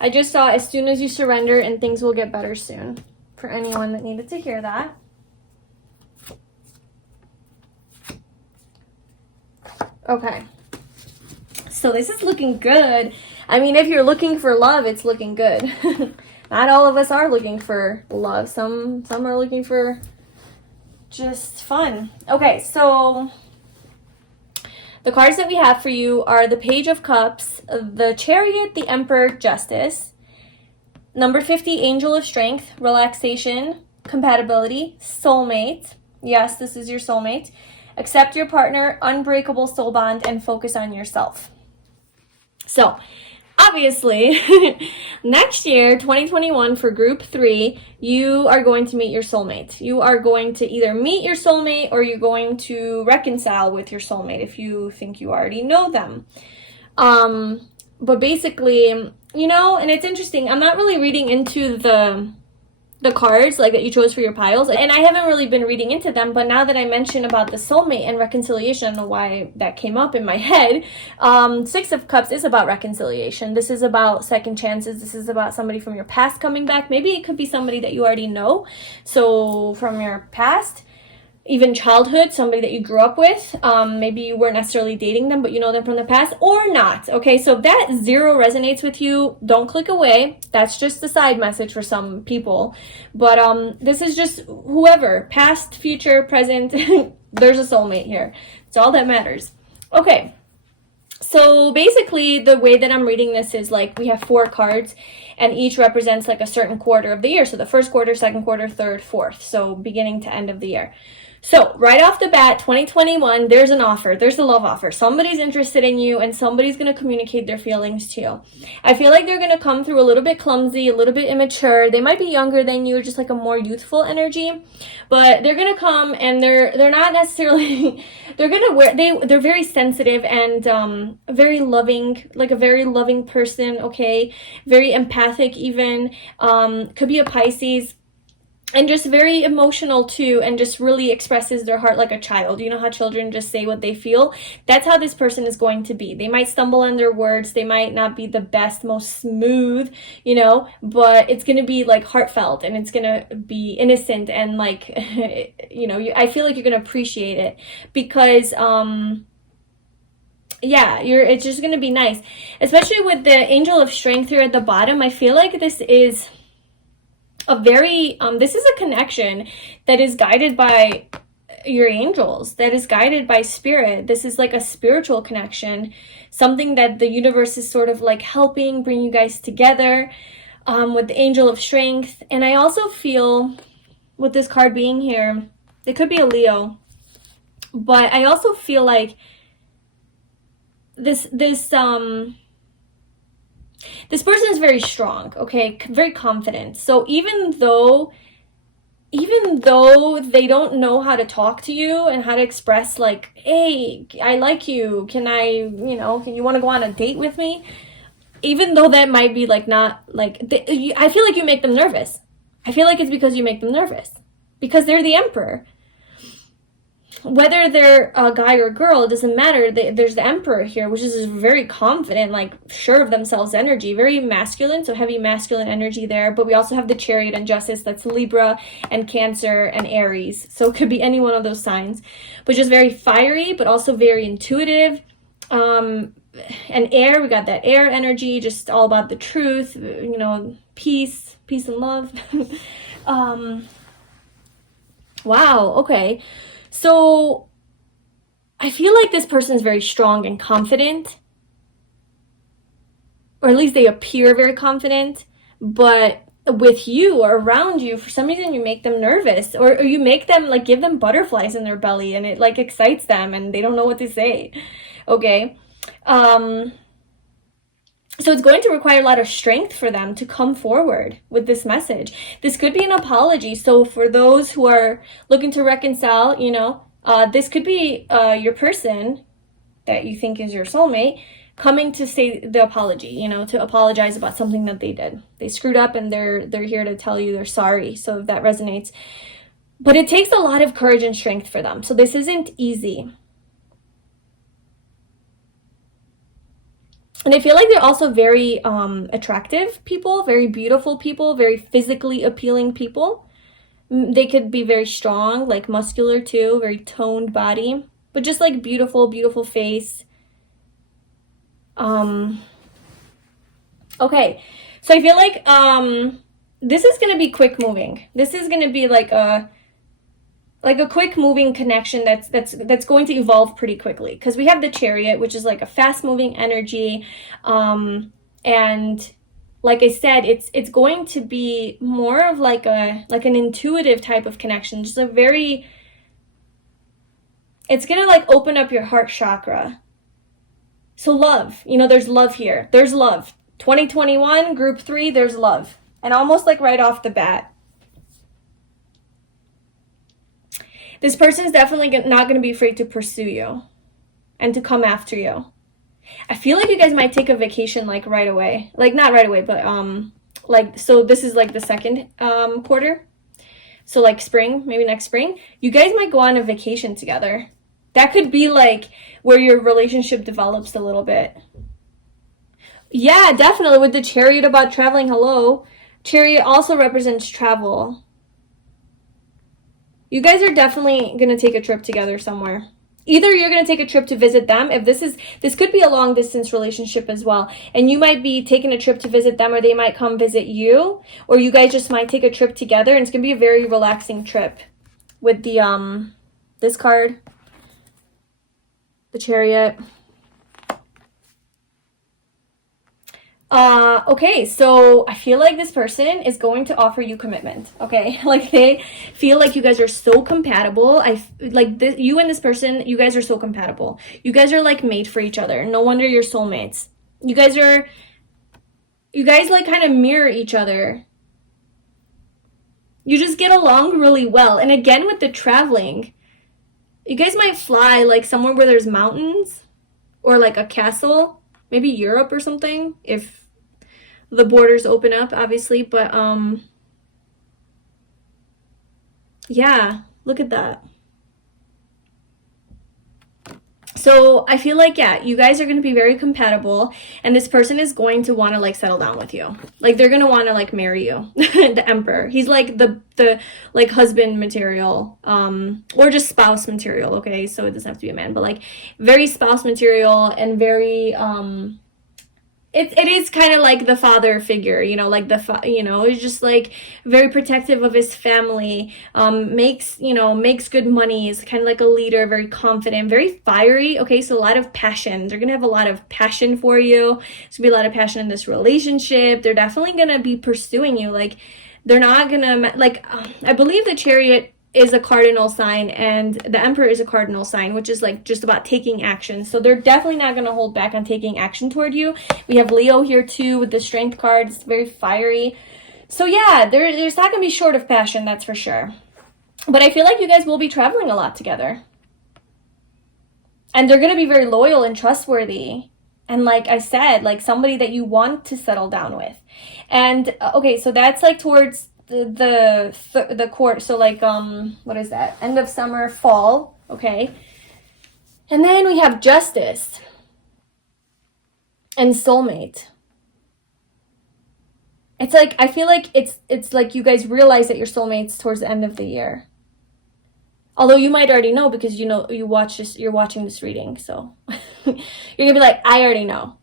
I just saw as soon as you surrender and things will get better soon, for anyone that needed to hear that. Okay. So this is looking good. I mean, if you're looking for love, it's looking good. Not all of us are looking for love. Some are looking for just fun. Okay, so the cards that we have for you are the Page of Cups, the Chariot, the Emperor, Justice, number 50, Angel of Strength, Relaxation, Compatibility, Soulmate. Yes, this is your soulmate. Accept your partner, Unbreakable Soul Bond, and Focus on yourself. So, obviously, next year, 2021, for Group 3, you are going to meet your soulmate. You are going to either meet your soulmate or you're going to reconcile with your soulmate if you think you already know them. But basically, you know, and it's interesting, I'm not really reading into the cards like that you chose for your piles, and I haven't really been reading into them, but now that I mentioned about the soulmate and reconciliation, I don't know why that came up in my head. Six of Cups is about reconciliation. This is about second chances. This is about somebody from your past coming back. Maybe it could be somebody that you already know, so from your past, even childhood, somebody that you grew up with. Maybe you weren't necessarily dating them, but you know them from the past, or not. Okay, so if that 0 resonates with you, don't click away. That's just a side message for some people. But this is just whoever, past, future, present, there's a soulmate here. It's all that matters. Okay, so basically the way that I'm reading this is like we have 4 cards, and each represents like a certain quarter of the year. So the first quarter, second quarter, third, fourth. So beginning to end of the year. So right off the bat, 2021, there's an offer. There's a love offer. Somebody's interested in you and somebody's going to communicate their feelings to you. I feel like they're going to come through a little bit clumsy, a little bit immature. They might be younger than you, just like a more youthful energy, but they're going to come and they're not necessarily, they're going to wear, they're very sensitive and very loving, like a very loving person, okay? Very empathic even, could be a Pisces. And just very emotional too, and just really expresses their heart like a child. You know how children just say what they feel? That's how this person is going to be. They might stumble on their words. They might not be the best, most smooth, you know, but it's going to be like heartfelt and it's going to be innocent and like, you know, I feel like you're going to appreciate it because, yeah, it's just going to be nice. Especially with the Angel of Strength here at the bottom. I feel like this is a very this is a connection that is guided by your angels, that is guided by spirit. This is like a spiritual connection, something that the universe is sort of like helping bring you guys together, with the Angel of Strength. And I also feel with this card being here, it could be a Leo, but I also feel like this person is very strong, okay? Very confident. So even though they don't know how to talk to you and how to express like, hey, I like you. Can you want to go on a date with me? Even though that might be like not like, I feel like you make them nervous. I feel like it's because you make them nervous because they're the Emperor. Whether they're a guy or a girl, it doesn't matter. There's the Emperor here, which is very confident, like sure of themselves energy, very masculine, so heavy masculine energy there. But we also have the Chariot and Justice, that's Libra and Cancer and Aries. So it could be any one of those signs, but just very fiery, but also very intuitive. And air, we got that air energy, just all about the truth, you know, peace and love. Wow, okay. So I feel like this person is very strong and confident, or at least they appear very confident, but with you or around you, for some reason you make them nervous, or you make them like give them butterflies in their belly and it like excites them and they don't know what to say. Okay. So it's going to require a lot of strength for them to come forward with this message. This could be an apology. So for those who are looking to reconcile, you know, this could be your person that you think is your soulmate coming to say the apology, you know, to apologize about something that they did. They screwed up and they're here to tell you they're sorry. So if that resonates. But it takes a lot of courage and strength for them. So this isn't easy. And I feel like they're also very attractive people, very beautiful people, very physically appealing people. They could be very strong, like muscular too, very toned body, but just like beautiful, beautiful face. Okay, so I feel like this is going to be quick moving. This is going to be like a quick moving connection that's going to evolve pretty quickly, because we have the Chariot, which is like a fast moving energy, and like I said, it's going to be more of like an intuitive type of connection, just it's gonna like open up your heart chakra. So love, you know, there's love here. There's love. 2021 group 3, there's love, and almost like right off the bat. This person is definitely not going to be afraid to pursue you and to come after you. I feel like you guys might take a vacation like right away. Like not right away, but like, so this is like the second quarter. So like spring, maybe next spring. You guys might go on a vacation together. That could be like where your relationship develops a little bit. Yeah, definitely with the Chariot about traveling. Hello. Chariot also represents travel. You guys are definitely going to take a trip together somewhere. Either you're going to take a trip to visit them. If this could be a long distance relationship as well. And you might be taking a trip to visit them, or they might come visit you, or you guys just might take a trip together, and it's going to be a very relaxing trip with the this card, the Chariot. Okay, so I feel like this person is going to offer you commitment, okay? Like, they feel like you guys are so compatible. You and this person, you guys are so compatible. You guys are, like, made for each other. No wonder you're soulmates. You guys, like, kind of mirror each other. You just get along really well. And again, with the traveling, you guys might fly, like, somewhere where there's mountains or, like, a castle. Maybe Europe or something, if the borders open up, obviously. But, yeah, look at that. So I feel like, yeah, you guys are going to be very compatible, and this person is going to want to, like, settle down with you. Like, they're going to want to, like, marry you. The Emperor. He's like the like, husband material, or just spouse material, okay? So it doesn't have to be a man, but, like, very spouse material, and very, it is kind of like the father figure, you know, like he's just, like, very protective of his family, makes good money, is kind of like a leader, very confident, very fiery, okay? So a lot of passion. They're gonna have a lot of passion for you. There's gonna be a lot of passion in this relationship. They're definitely gonna be pursuing you. Like, they're not gonna, like, I believe the Chariot is a cardinal sign, and the Emperor is a cardinal sign, which is, like, just about taking action. So they're definitely not going to hold back on taking action toward you. We have Leo here too with the Strength card. It's very fiery. So yeah, there's not going to be short of passion, that's for sure. But I feel like you guys will be traveling a lot together. And they're going to be very loyal and trustworthy. And like I said, like, somebody that you want to settle down with. And okay, so that's, like, towards the court. So, like, what is that? End of summer, fall, okay? And then we have Justice and Soulmate. It's like, I feel like it's like you guys realize that you're soulmates towards the end of the year. Although you might already know, because you're watching this reading, so you're gonna be like, I already know.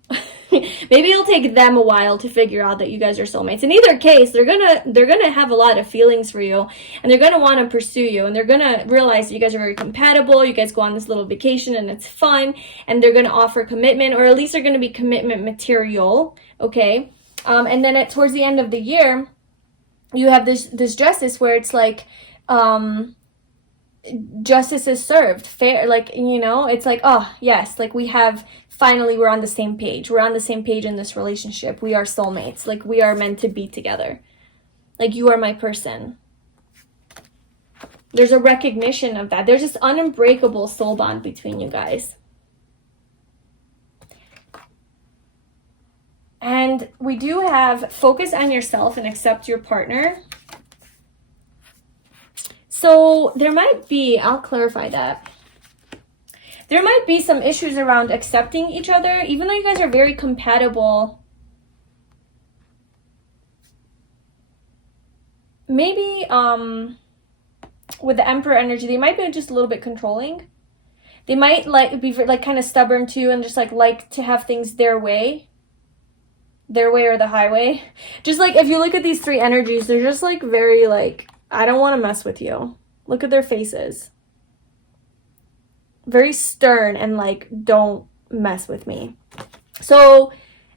Maybe it'll take them a while to figure out that you guys are soulmates. In either case, they're gonna have a lot of feelings for you, and they're gonna want to pursue you, and they're gonna realize that you guys are very compatible. You guys go on this little vacation and it's fun, and they're gonna offer commitment, or at least they're gonna be commitment material, okay? And then towards the end of the year, you have this Justice where it's like, justice is served, fair, like, you know, it's like, oh yes, like, we're on the same page. We're on the same page in this relationship. We are soulmates. Like, we are meant to be together. Like, you are my person. There's a recognition of that. There's this unbreakable soul bond between you guys. And we do have focus on yourself and accept your partner. So there might be, I'll clarify that. There might be some issues around accepting each other, even though you guys are very compatible. Maybe with the Emperor energy, they might be just a little bit controlling. They might be like kind of stubborn too, and just like to have things their way or the highway. Just like, if you look at these three energies, they're just like very like, I don't want to mess with you. Look at their faces. Very stern and like, don't mess with me. So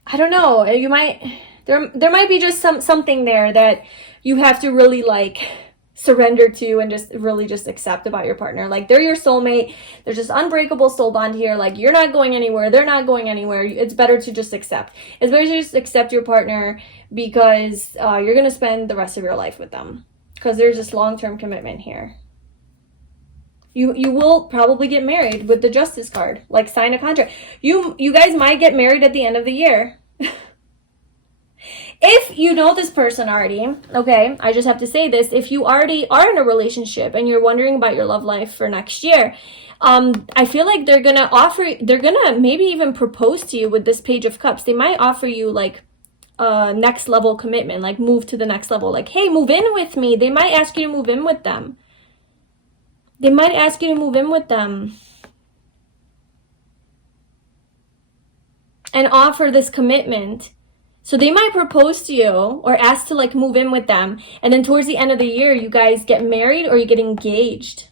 I don't know, you might, there might be just something there that you have to really like surrender to and just really just accept about your partner. Like, they're your soulmate. There's this unbreakable soul bond here. Like, you're not going anywhere, they're not going anywhere. It's better to just accept. It's better to just accept your partner, because you're gonna spend the rest of your life with them, because there's this long-term commitment here. You will probably get married with the Justice card, like sign a contract. You guys might get married at the end of the year. If you know this person already, okay, I just have to say this. If you already are in a relationship and you're wondering about your love life for next year, I feel like they're gonna maybe even propose to you with this Page of Cups. They might offer you like next level commitment, like move to the next level, like, hey, move in with me. They might ask you to move in with them. They might ask you to move in with them and offer this commitment. So they might propose to you or ask to like move in with them. And then towards the end of the year, you guys get married or you get engaged.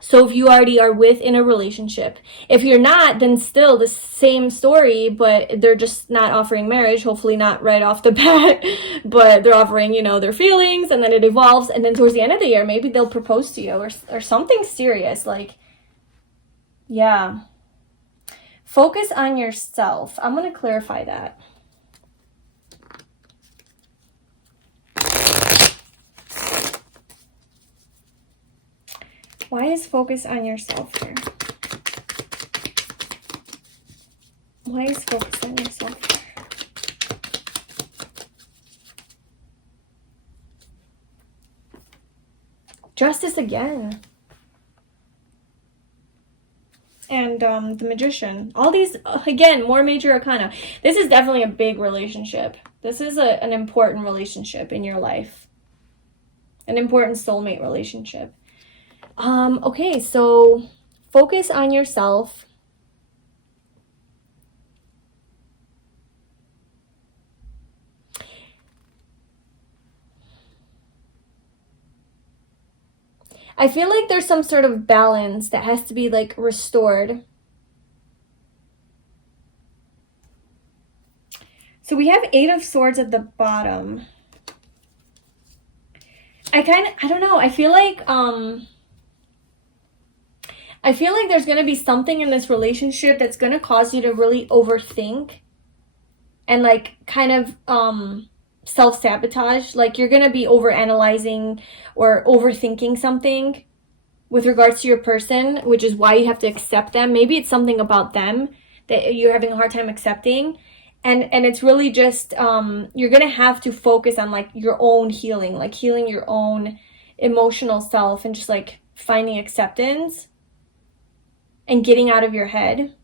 So if you already are within a relationship, if you're not, then still the same story, but they're just not offering marriage, hopefully not right off the bat, but they're offering, you know, their feelings, and then it evolves, and then towards the end of the year, maybe they'll propose to you or something serious, like, yeah. Focus on yourself. I'm going to clarify that. Why is focus on yourself here? Why is focus on yourself here? Justice again. And the Magician. All these, again, more major arcana. This is definitely a big relationship. This is an important relationship in your life. An important soulmate relationship. Okay, so focus on yourself. I feel like there's some sort of balance that has to be like restored. So we have 8 of Swords at the bottom. I don't know. I feel like there's going to be something in this relationship that's going to cause you to really overthink and like kind of self-sabotage. Like you're going to be overanalyzing or overthinking something with regards to your person, which is why you have to accept them. Maybe it's something about them that you're having a hard time accepting. And it's really just, you're going to have to focus on like your own healing, like healing your own emotional self and just like finding acceptance and getting out of your head.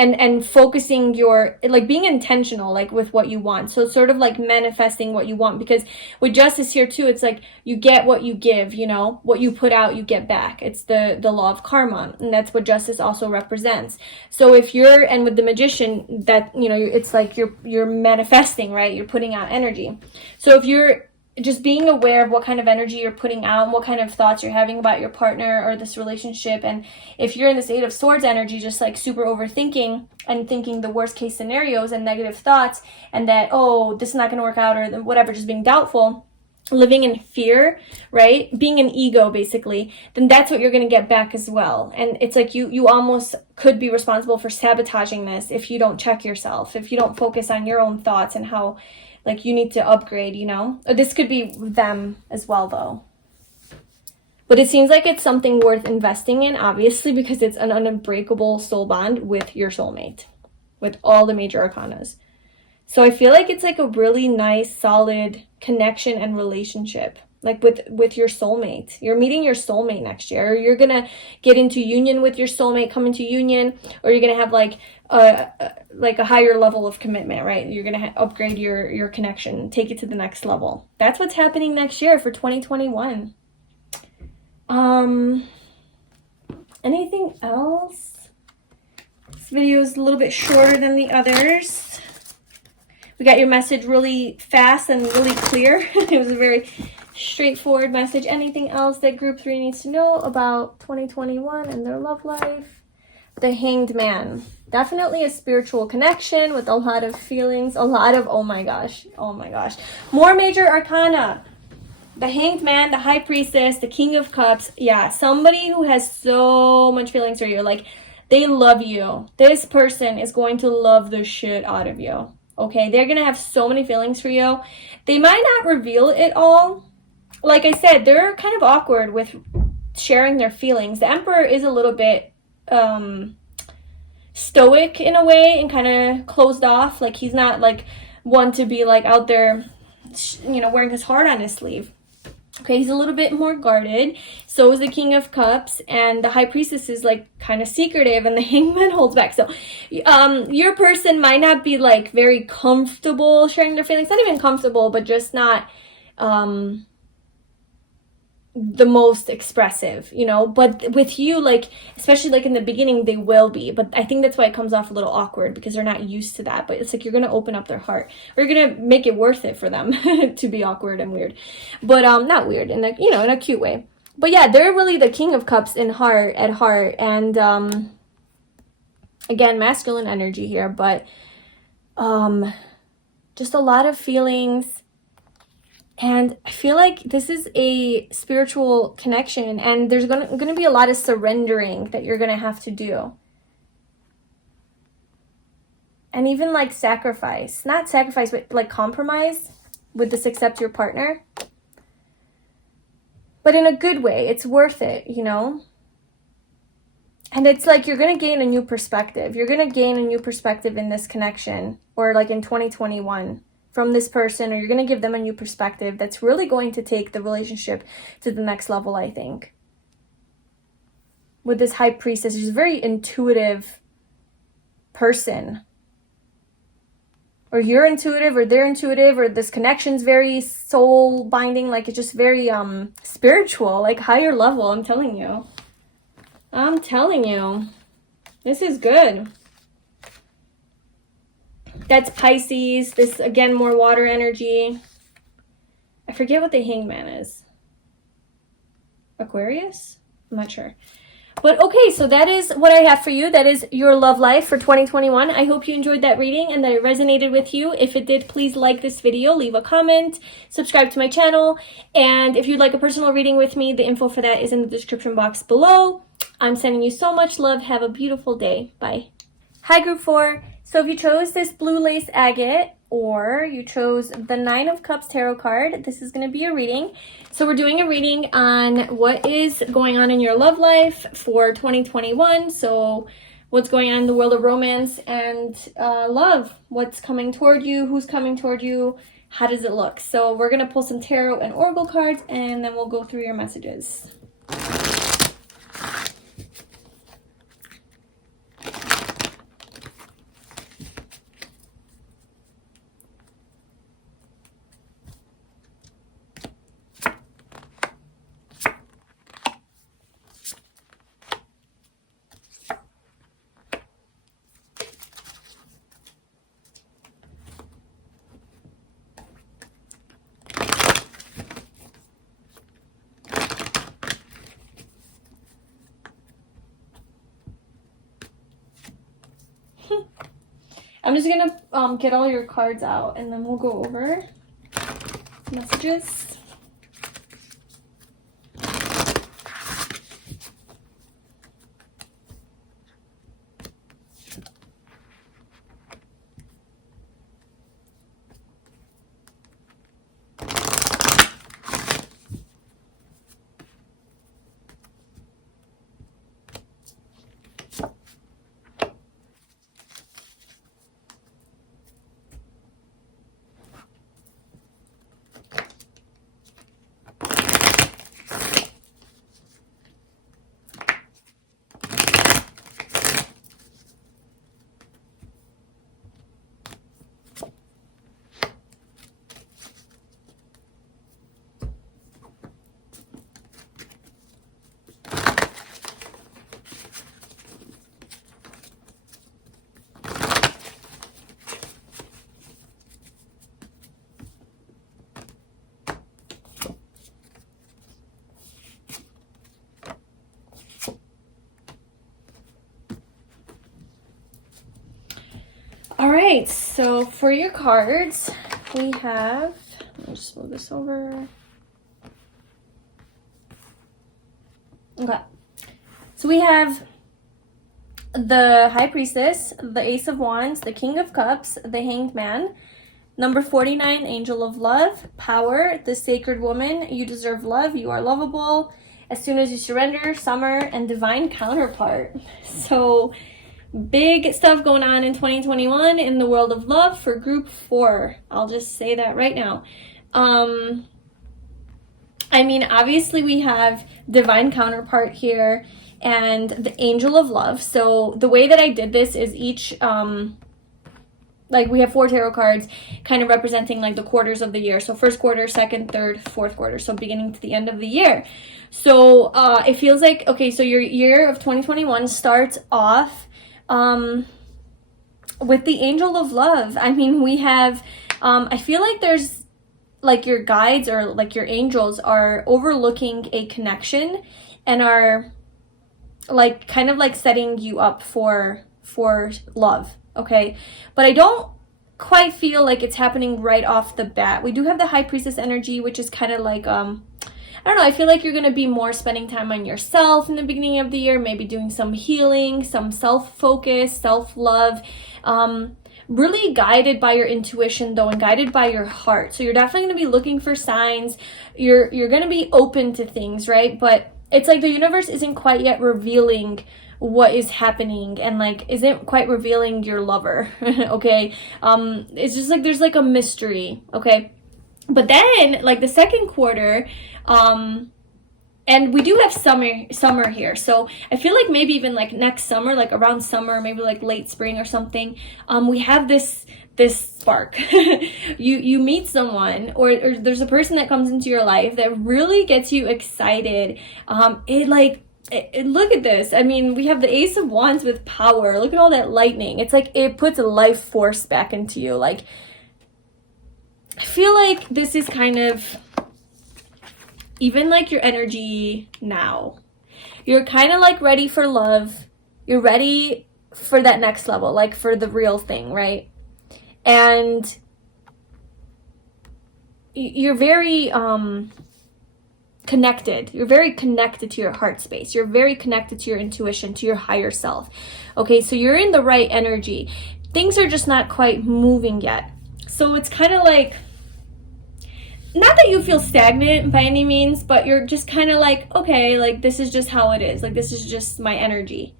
And focusing your, like being intentional, like with what you want. So sort of like manifesting what you want, because with justice here too, it's like you get what you give, you know, what you put out, you get back. It's the law of karma. And that's what justice also represents. So if you're, and with the Magician, that, you know, it's like you're manifesting, right? You're putting out energy. So if you're just being aware of what kind of energy you're putting out and what kind of thoughts you're having about your partner or this relationship. And if you're in this 8 of Swords energy, just like super overthinking and thinking the worst case scenarios and negative thoughts and that, oh, this is not going to work out or whatever, just being doubtful, living in fear, right? Being an ego, basically, then that's what you're going to get back as well. And it's like you almost could be responsible for sabotaging this if you don't check yourself, if you don't focus on your own thoughts and how like you need to upgrade, you know? This could be them as well, though. But it seems like it's something worth investing in, obviously, because it's an unbreakable soul bond with your soulmate, with all the major arcanas. So I feel like it's like a really nice, solid connection and relationship, like with your soulmate. You're meeting your soulmate next year. Or you're going to get into union with your soulmate, come into union, or you're going to have like a higher level of commitment, right? You're going to upgrade your connection, take it to the next level. That's what's happening next year for 2021. Anything else? This video is a little bit shorter than the others. We got your message really fast and really clear. It was a very straightforward message. Anything else that group 3 needs to know about 2021 and their love life? The Hanged Man. Definitely a spiritual connection with a lot of feelings, a lot of, oh my gosh. More major arcana. The Hanged Man, the High Priestess, the King of Cups. Yeah, somebody who has so much feelings for you. Like, they love you. This person is going to love the shit out of you. Okay, they're going to have so many feelings for you. They might not reveal it all. Like I said, they're kind of awkward with sharing their feelings. The Emperor is a little bit stoic in a way and kind of closed off. Like, he's not like one to be like out there, you know, wearing his heart on his sleeve. Okay, he's a little bit more guarded. So is the King of Cups, and the High Priestess is like kind of secretive, and the Hangman holds back. So your person might not be like very comfortable sharing their feelings. Not even comfortable, but just not the most expressive, you know. But with you, like, especially like in the beginning, they will be. But I think that's why it comes off a little awkward, because they're not used to that. But it's like you're going to open up their heart, or you're going to make it worth it for them to be awkward and weird. But not weird in a, you know, in a cute way. But yeah, they're really the King of Cups at heart. And again, masculine energy here, but just a lot of feelings. And I feel like this is a spiritual connection, and there's gonna be a lot of surrendering that you're gonna have to do. And even like sacrifice, not sacrifice, but like compromise with this accept your partner. But in a good way, it's worth it, you know? And it's like you're gonna gain a new perspective. You're gonna gain a new perspective in this connection, or like in 2021. From this person, or you're going to give them a new perspective that's really going to take the relationship to the next level, I think. With this High Priestess, she's a very intuitive person. Or you're intuitive, or they're intuitive, or this connection's very soul binding, like it's just very spiritual, like higher level, I'm telling you. I'm telling you. This is good. That's Pisces. This, again, more water energy. I forget what the Hangman is. Aquarius? I'm not sure. But okay, so that is what I have for you. That is your love life for 2021. I hope you enjoyed that reading and that it resonated with you. If it did, please like this video, leave a comment, subscribe to my channel. And if you'd like a personal reading with me, the info for that is in the description box below. I'm sending you so much love. Have a beautiful day. Bye. Hi, Group 4. So if you chose this blue lace agate, or you chose the 9 of Cups tarot card, this is going to be a reading. So we're doing a reading on what is going on in your love life for 2021. So what's going on in the world of romance and love. What's coming toward you, who's coming toward you, how does it look? So we're going to pull some tarot and oracle cards, and then we'll go through your messages. I'm just gonna get all your cards out, and then we'll go over messages. All right, so for your cards, we have, let me just move this over. Okay, so we have the High Priestess, the Ace of Wands, the King of Cups, the Hanged Man, number 49, Angel of Love, Power, the Sacred Woman, you deserve love, you are lovable, as soon as you surrender, Summer, and Divine Counterpart. So big stuff going on in 2021 in the world of love for Group 4. I'll just say that right now. I mean, obviously we have Divine Counterpart here and the Angel of Love. So the way that I did this is each, like we have 4 tarot cards kind of representing like the quarters of the year. So first quarter, second, third, fourth quarter. So beginning to the end of the year. So it feels like, okay, so your year of 2021 starts off with the Angel of Love. I mean, we have, I feel like there's like your guides or like your angels are overlooking a connection and are like kind of like setting you up for love, okay? But I don't quite feel like it's happening right off the bat. We do have the High Priestess energy, which is kind of like I don't know, I feel like you're going to be more spending time on yourself in the beginning of the year, maybe doing some healing, some self-focus, self-love, really guided by your intuition though, and guided by your heart. So you're definitely going to be looking for signs. You're going to be open to things, right? But it's like the universe isn't quite yet revealing what is happening and like isn't quite revealing your lover, okay? It's just like there's like a mystery, okay? But then like the second quarter, and we do have summer here, so I feel like maybe even like next summer, like around summer, maybe like late spring or something, we have this spark. you meet someone or there's a person that comes into your life that really gets you excited. Look at this. I mean, we have the Ace of Wands with power. Look at all that lightning. It's like it puts a life force back into you. Like, I feel like this is kind of even like your energy now. You're kind of like ready for love. You're ready for that next level, like for the real thing, right? And you're very connected. You're very connected to your heart space. You're very connected to your intuition, to your higher self. Okay, so you're in the right energy. Things are just not quite moving yet. So it's kind of like, not that you feel stagnant by any means, but you're just kind of like, okay, like this is just how it is. Like this is just my energy.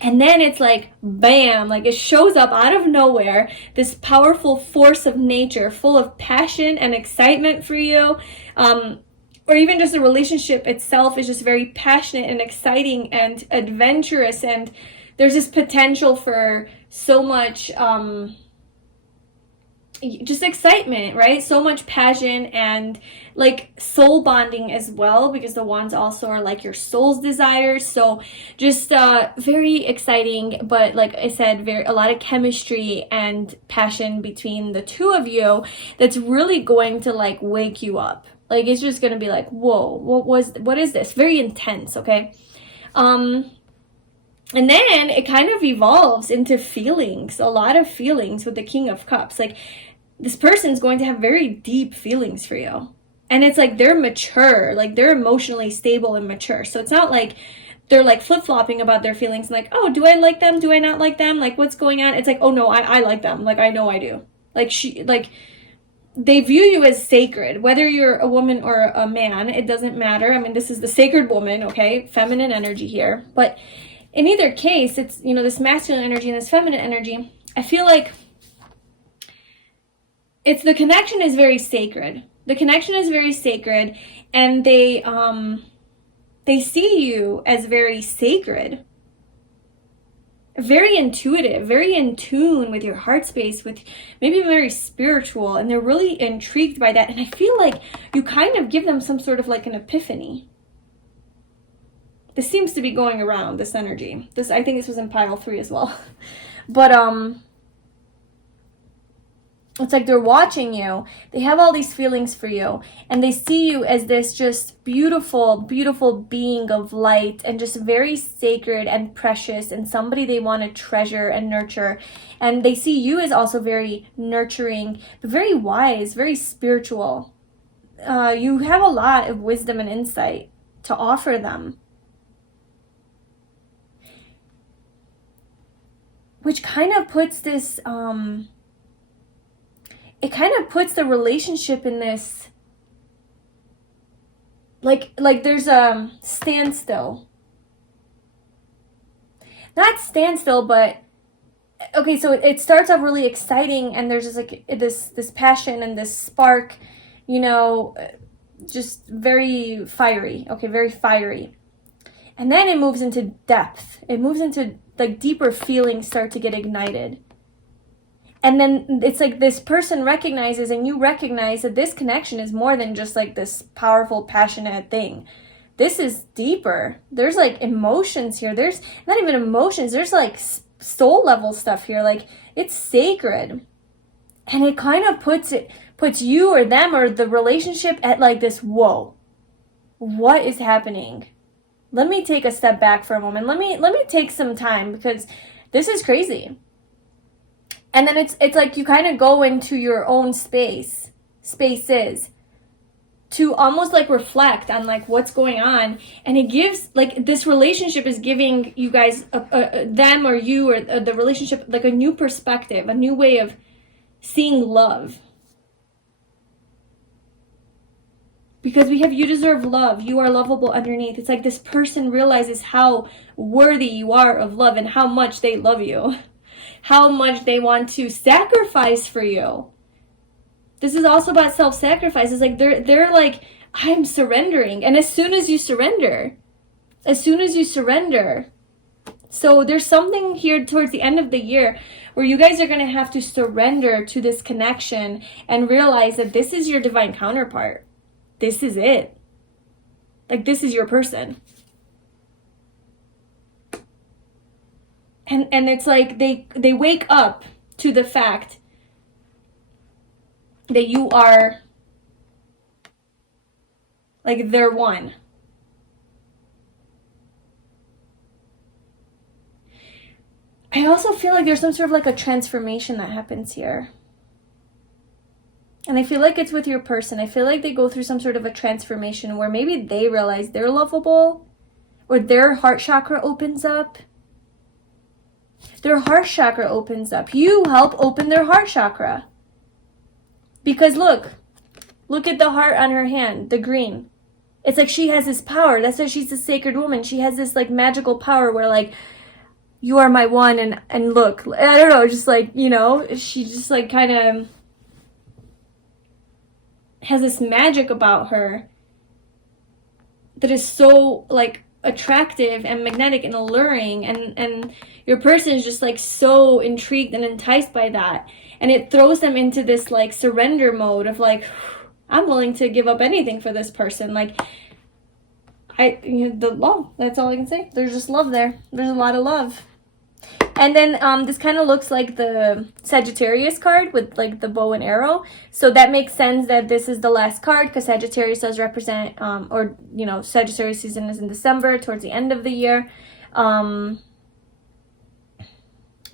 And then it's like, bam, like it shows up out of nowhere, this powerful force of nature full of passion and excitement for you. Or even just the relationship itself is just very passionate and exciting and adventurous. And there's this potential for so much just excitement, right? So much passion and like soul bonding as well, because the wands also are like your soul's desires. So just very exciting, but like I said, a lot of chemistry and passion between the two of you that's really going to like wake you up. Like it's just gonna be like, whoa, what is this? Very intense, okay? And then it kind of evolves into feelings, a lot of feelings with the King of Cups. Like this person's going to have very deep feelings for you. And it's like they're mature, like they're emotionally stable and mature. So it's not like they're like flip-flopping about their feelings, like, oh, do I like them? Do I not like them? Like what's going on? It's like, oh no, I like them. Like I know I do. Like they view you as sacred, whether you're a woman or a man, it doesn't matter. I mean, this is the sacred woman, okay? Feminine energy here. But in either case, it's, you know, this masculine energy and this feminine energy. I feel like it's the connection is very sacred. The connection is very sacred, and they see you as very sacred, very intuitive, very in tune with your heart space, with maybe very spiritual, and they're really intrigued by that. And I feel like you kind of give them some sort of like an epiphany. This seems to be going around, this energy. I think this was in pile 3 as well. But it's like they're watching you. They have all these feelings for you, and they see you as this just beautiful, beautiful being of light, and just very sacred and precious, and somebody they want to treasure and nurture. And they see you as also very nurturing, but very wise, very spiritual. You have a lot of wisdom and insight to offer them, which kind of puts this it kind of puts the relationship in this, like there's a standstill. Not standstill, but, okay, so it starts off really exciting, and there's just like this passion and this spark, you know, just very fiery, okay, very fiery. And then it moves into depth. It moves into, like, deeper feelings start to get ignited. And then it's like this person recognizes, and you recognize that this connection is more than just like this powerful, passionate thing. This is deeper. There's like emotions here. There's not even emotions. There's like soul level stuff here. Like it's sacred. And it kind of puts puts you or them or the relationship at like this, whoa, what is happening? Let me take a step back for a moment. Let me take some time, because this is crazy. And then it's like you kind of go into your own spaces to almost like reflect on like what's going on. And it gives, like, this relationship is giving you guys, them or you or the relationship, like a new perspective, a new way of seeing love. Because we have you deserve love. You are lovable underneath. It's like this person realizes how worthy you are of love and how much they love you. How much they want to sacrifice for you. This is also about self-sacrifice. It's like they're like, I'm surrendering. And as soon as you surrender, so there's something here towards the end of the year where you guys are going to have to surrender to this connection and realize that this is your divine counterpart. This is it. Like, this is your person. And it's like they wake up to the fact that you are like their one. I also feel like there's some sort of like a transformation that happens here. And I feel like it's with your person. I feel like they go through some sort of a transformation where maybe they realize they're lovable, or their heart chakra opens up. Their heart chakra opens up. You help open their heart chakra. Because look at the heart on her hand, the green. It's like she has this power. That's why she's a sacred woman. She has this like magical power where like, you are my one, and look, I don't know, just like, you know, she just like kind of has this magic about her that is so like attractive and magnetic and alluring, and your person is just like so intrigued and enticed by that, and it throws them into this like surrender mode of like, I'm willing to give up anything for this person. Like, the love, that's all I can say. There's just love there. There's a lot of love. And then this kind of looks like the Sagittarius card with like the bow and arrow. So that makes sense that this is the last card, because Sagittarius does represent, or, you know, Sagittarius season is in December, towards the end of the year. So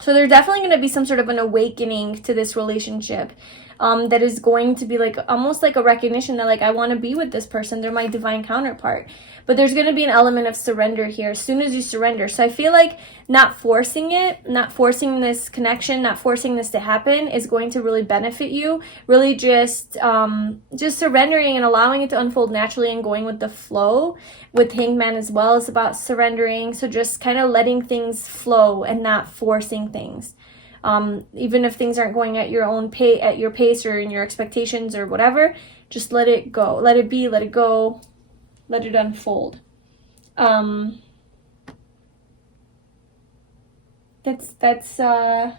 there's definitely going to be some sort of an awakening to this relationship. That is going to be like almost like a recognition that like, I want to be with this person. They're my divine counterpart. But there's going to be an element of surrender here as soon as you surrender. So I feel like not forcing it, not forcing this connection, not forcing this to happen is going to really benefit you. Really just surrendering and allowing it to unfold naturally and going with the flow. With Hangman as well is about surrendering. So just kind of letting things flow and not forcing things. Even if things aren't going at your own at your pace or in your expectations or whatever, just let it go. Let it be, let it go. Let it unfold. That's kind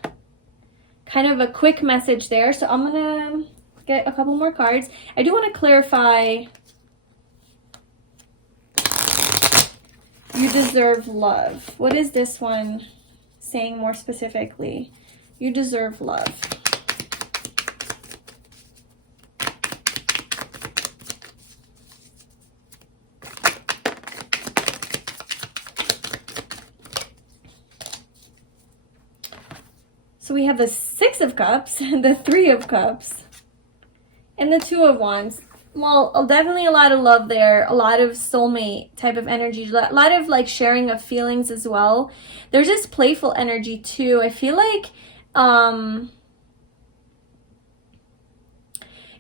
of a quick message there. So I'm gonna get a couple more cards. I do want to clarify. You deserve love. What is this one saying more specifically? You deserve love. So we have the Six of Cups, the Three of Cups, and the Two of Wands. Well, definitely a lot of love there, a lot of soulmate type of energy, a lot of like sharing of feelings as well. There's this playful energy too. I feel like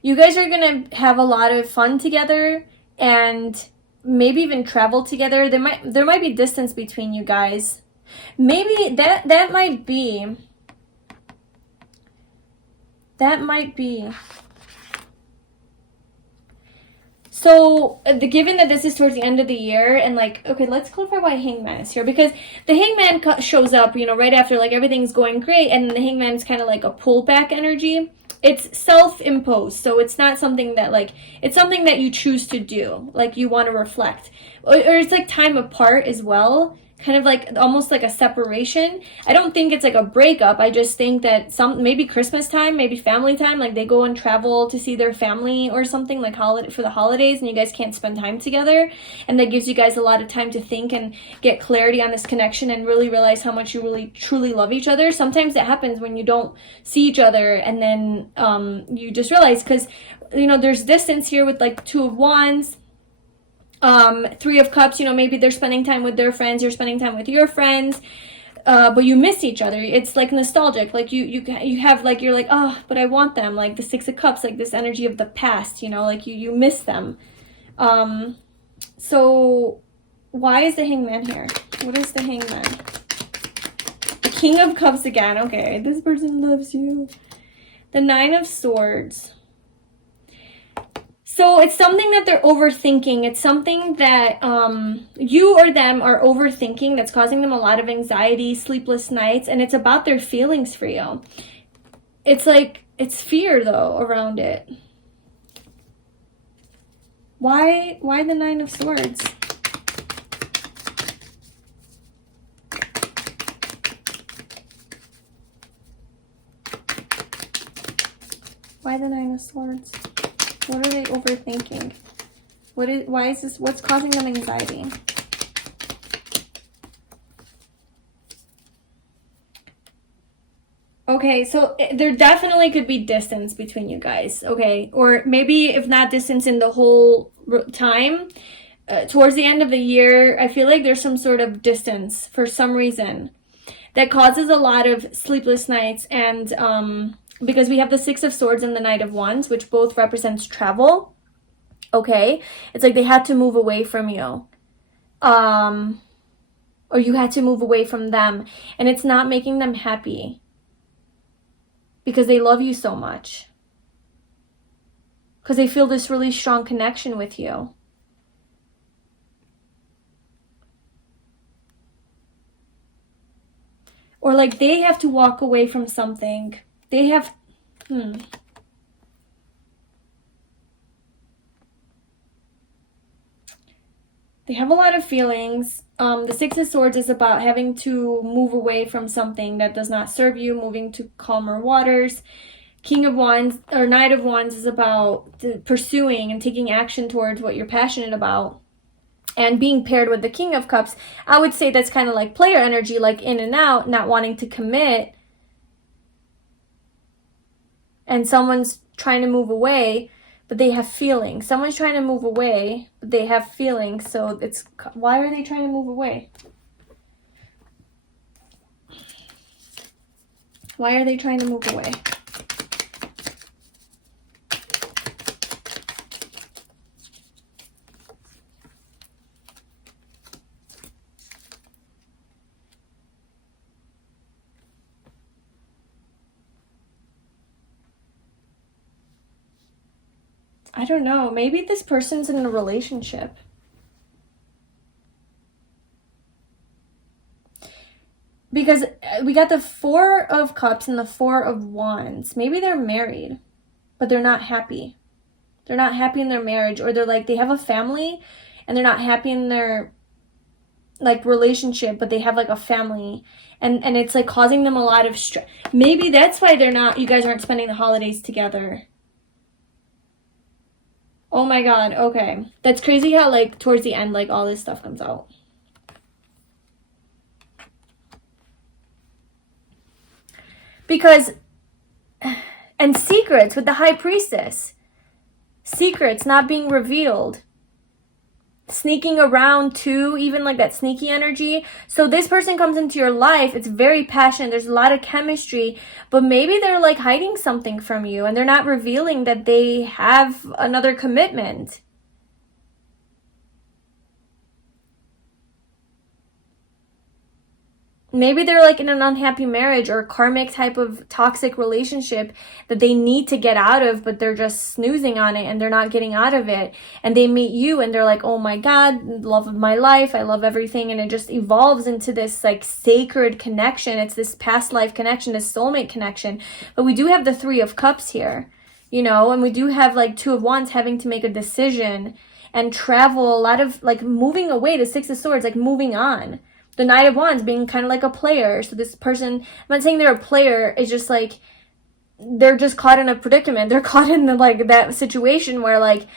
you guys are gonna have a lot of fun together and maybe even travel together. There might be distance between you guys. Maybe that might be. So, given that this is towards the end of the year, and like, okay, let's clarify why Hangman is here, because the Hangman shows up, you know, right after like everything's going great, and the Hangman is kind of like a pullback energy. It's self-imposed, so it's not something that like, it's something that you choose to do, like you want to reflect, or it's like time apart as well, kind of like almost like a separation. I don't think it's like a breakup. I just think that maybe Christmas time, maybe family time, like they go and travel to see their family or something, like for the holidays, and you guys can't spend time together, and that gives you guys a lot of time to think and get clarity on this connection and really realize how much you really truly love each other. Sometimes it happens when you don't see each other, and then you just realize, because you know there's distance here with like Two of Wands, Three of Cups. You know, maybe they're spending time with their friends, you're spending time with your friends, but you miss each other. It's like nostalgic, like you have like, you're like, oh, but I want them. Like the Six of Cups, like this energy of the past, you know, like you miss them. So why is the Hangman here? What is the Hangman? The King of Cups again. Okay, this person loves you. The Nine of Swords. So it's something that they're overthinking. It's something that you or them are overthinking that's causing them a lot of anxiety, sleepless nights, and it's about their feelings for you. It's like, it's fear though around it. Why the Nine of Swords? Why the Nine of Swords? What are they overthinking? Why is this, what's causing them anxiety? Okay, so there definitely could be distance between you guys, okay? Or maybe if not distance in the whole time, towards the end of the year, I feel like there's some sort of distance for some reason that causes a lot of sleepless nights, and because we have the Six of Swords and the Knight of Wands, which both represents travel, okay? It's like they had to move away from you. Or you had to move away from them. And it's not making them happy. Because they love you so much. Because they feel this really strong connection with you. Or like they have to walk away from something. They have, They have a lot of feelings. The Six of Swords is about having to move away from something that does not serve you, moving to calmer waters. King of Wands, or Knight of Wands, is about pursuing and taking action towards what you're passionate about. And being paired with the King of Cups, I would say that's kind of like player energy, like in and out, not wanting to commit. And someone's trying to move away, but they have feelings. Someone's trying to move away, but they have feelings. So it's, why are they trying to move away? Why are they trying to move away? I don't know. Maybe this person's in a relationship. Because we got the Four of Cups and the Four of Wands. Maybe they're married, but they're not happy. They're not happy in their marriage, or they're like, they have a family and they're not happy in their like relationship, but they have like a family, and it's like causing them a lot of stress. Maybe that's why you guys aren't spending the holidays together. Oh my god, okay. That's crazy how like towards the end like all this stuff comes out. Because, and secrets with the High Priestess. Secrets not being revealed. Sneaking around too, even like that sneaky energy. So this person comes into your life, it's very passionate, there's a lot of chemistry, but maybe they're like hiding something from you and they're not revealing that they have another commitment. Maybe they're like in an unhappy marriage or karmic type of toxic relationship that they need to get out of, but they're just snoozing on it and they're not getting out of it. And they meet you and they're like, oh my God, love of my life. I love everything. And it just evolves into this like sacred connection. It's this past life connection, this soulmate connection. But we do have the Three of Cups here, you know, and we do have like Two of Wands having to make a decision and travel, a lot of like moving away, the Six of Swords, like moving on. the Knight of Wands being kind of like a player. So this person, I'm not saying they're a player, it's just like they're just caught in a predicament. They're caught in the, like, that situation where, like,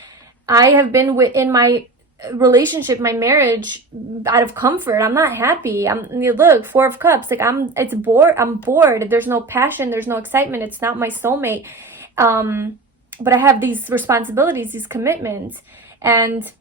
I have been in my relationship, my marriage, out of comfort. I'm not happy. Look, Four of Cups, like, I'm bored. There's no passion, there's no excitement. It's not my soulmate. But I have these responsibilities, these commitments. And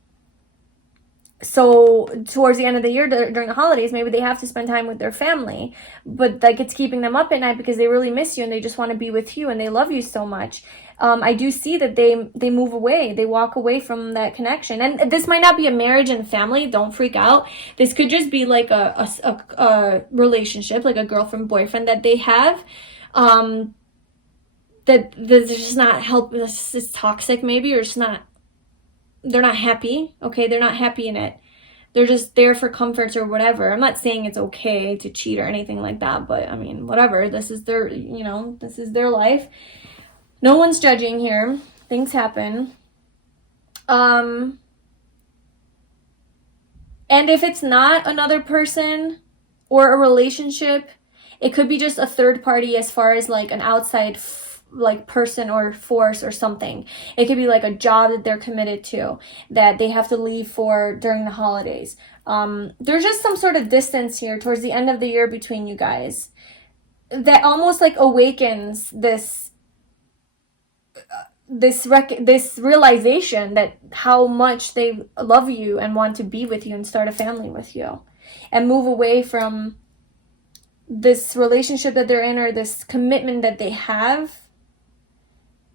so towards the end of the year, during the holidays, maybe they have to spend time with their family, but like it's keeping them up at night because they really miss you and they just want to be with you and they love you so much. I do see that they move away, they walk away from that connection. And this might not be a marriage and family, don't freak out. This could just be like a relationship, like a girlfriend boyfriend that they have, that there's just not help. It's toxic maybe, or it's not. They're not happy, okay? They're not happy in it. They're just there for comforts or whatever. I'm not saying it's okay to cheat or anything like that, but I mean, whatever. This is their, this is their life. No one's judging here. Things happen. And if it's not another person or a relationship, it could be just a third party as far as like an outside like person or force or something. It could be like a job that they're committed to that they have to leave for during the holidays. There's just some sort of distance here towards the end of the year between you guys that almost like awakens this realization that how much they love you and want to be with you and start a family with you and move away from this relationship that they're in or this commitment that they have,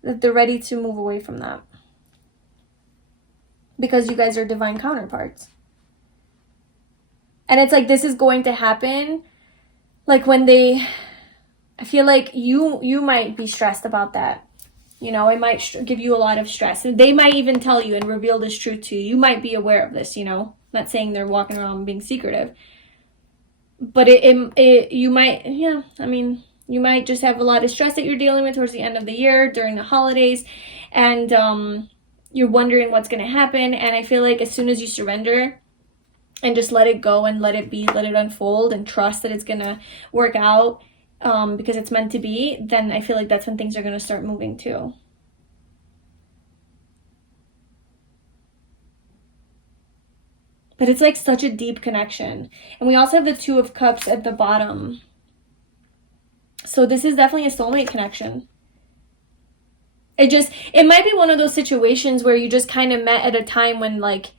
that they're ready to move away from that because you guys are divine counterparts. And it's like this is going to happen like when I feel like you might be stressed about that. It might give you a lot of stress. And they might even tell you and reveal this truth to you. You might be aware of this, Not saying they're walking around being secretive. But you might, you might just have a lot of stress that you're dealing with towards the end of the year, during the holidays. And you're wondering what's going to happen. And I feel like as soon as you surrender and just let it go and let it be, let it unfold and trust that it's going to work out, because it's meant to be, then I feel like that's when things are going to start moving too. But it's like such a deep connection. And we also have the Two of Cups at the bottom. So this is definitely a soulmate connection. It might be one of those situations where you just kind of met at a time when like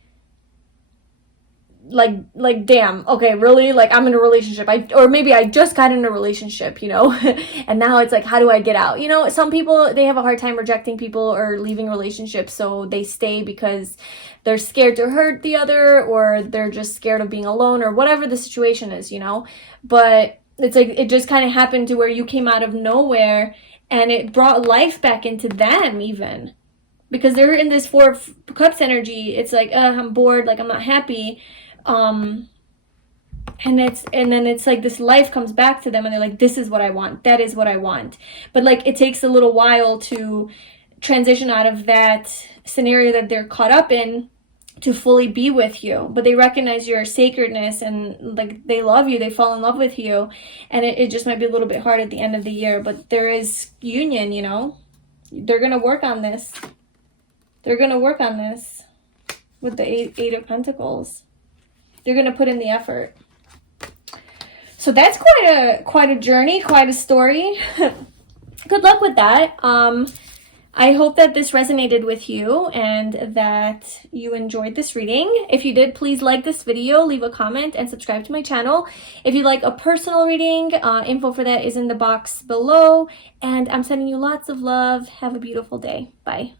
damn, okay, really, like I'm in a relationship, or maybe I just got in a relationship, and now it's like, how do I get out? Some people, they have a hard time rejecting people or leaving relationships, so they stay because they're scared to hurt the other, or they're just scared of being alone, or whatever the situation is, but it's like it just kind of happened to where you came out of nowhere and it brought life back into them, even because they're in this Four of Cups energy. It's like, I'm bored, like I'm not happy. And then it's like this life comes back to them and they're like, this is what I want, that is what I want. But like it takes a little while to transition out of that scenario that they're caught up in to fully be with you. But they recognize your sacredness and like they love you, they fall in love with you, and it just might be a little bit hard at the end of the year, but there is union. They're gonna work on this. With the Eight of Pentacles. They're going to put in the effort. So that's quite a journey, quite a story. Good luck with that. I hope that this resonated with you and that you enjoyed this reading. If you did, please like this video, leave a comment, and subscribe to my channel. If you'd like a personal reading, info for that is in the box below. And I'm sending you lots of love. Have a beautiful day. Bye.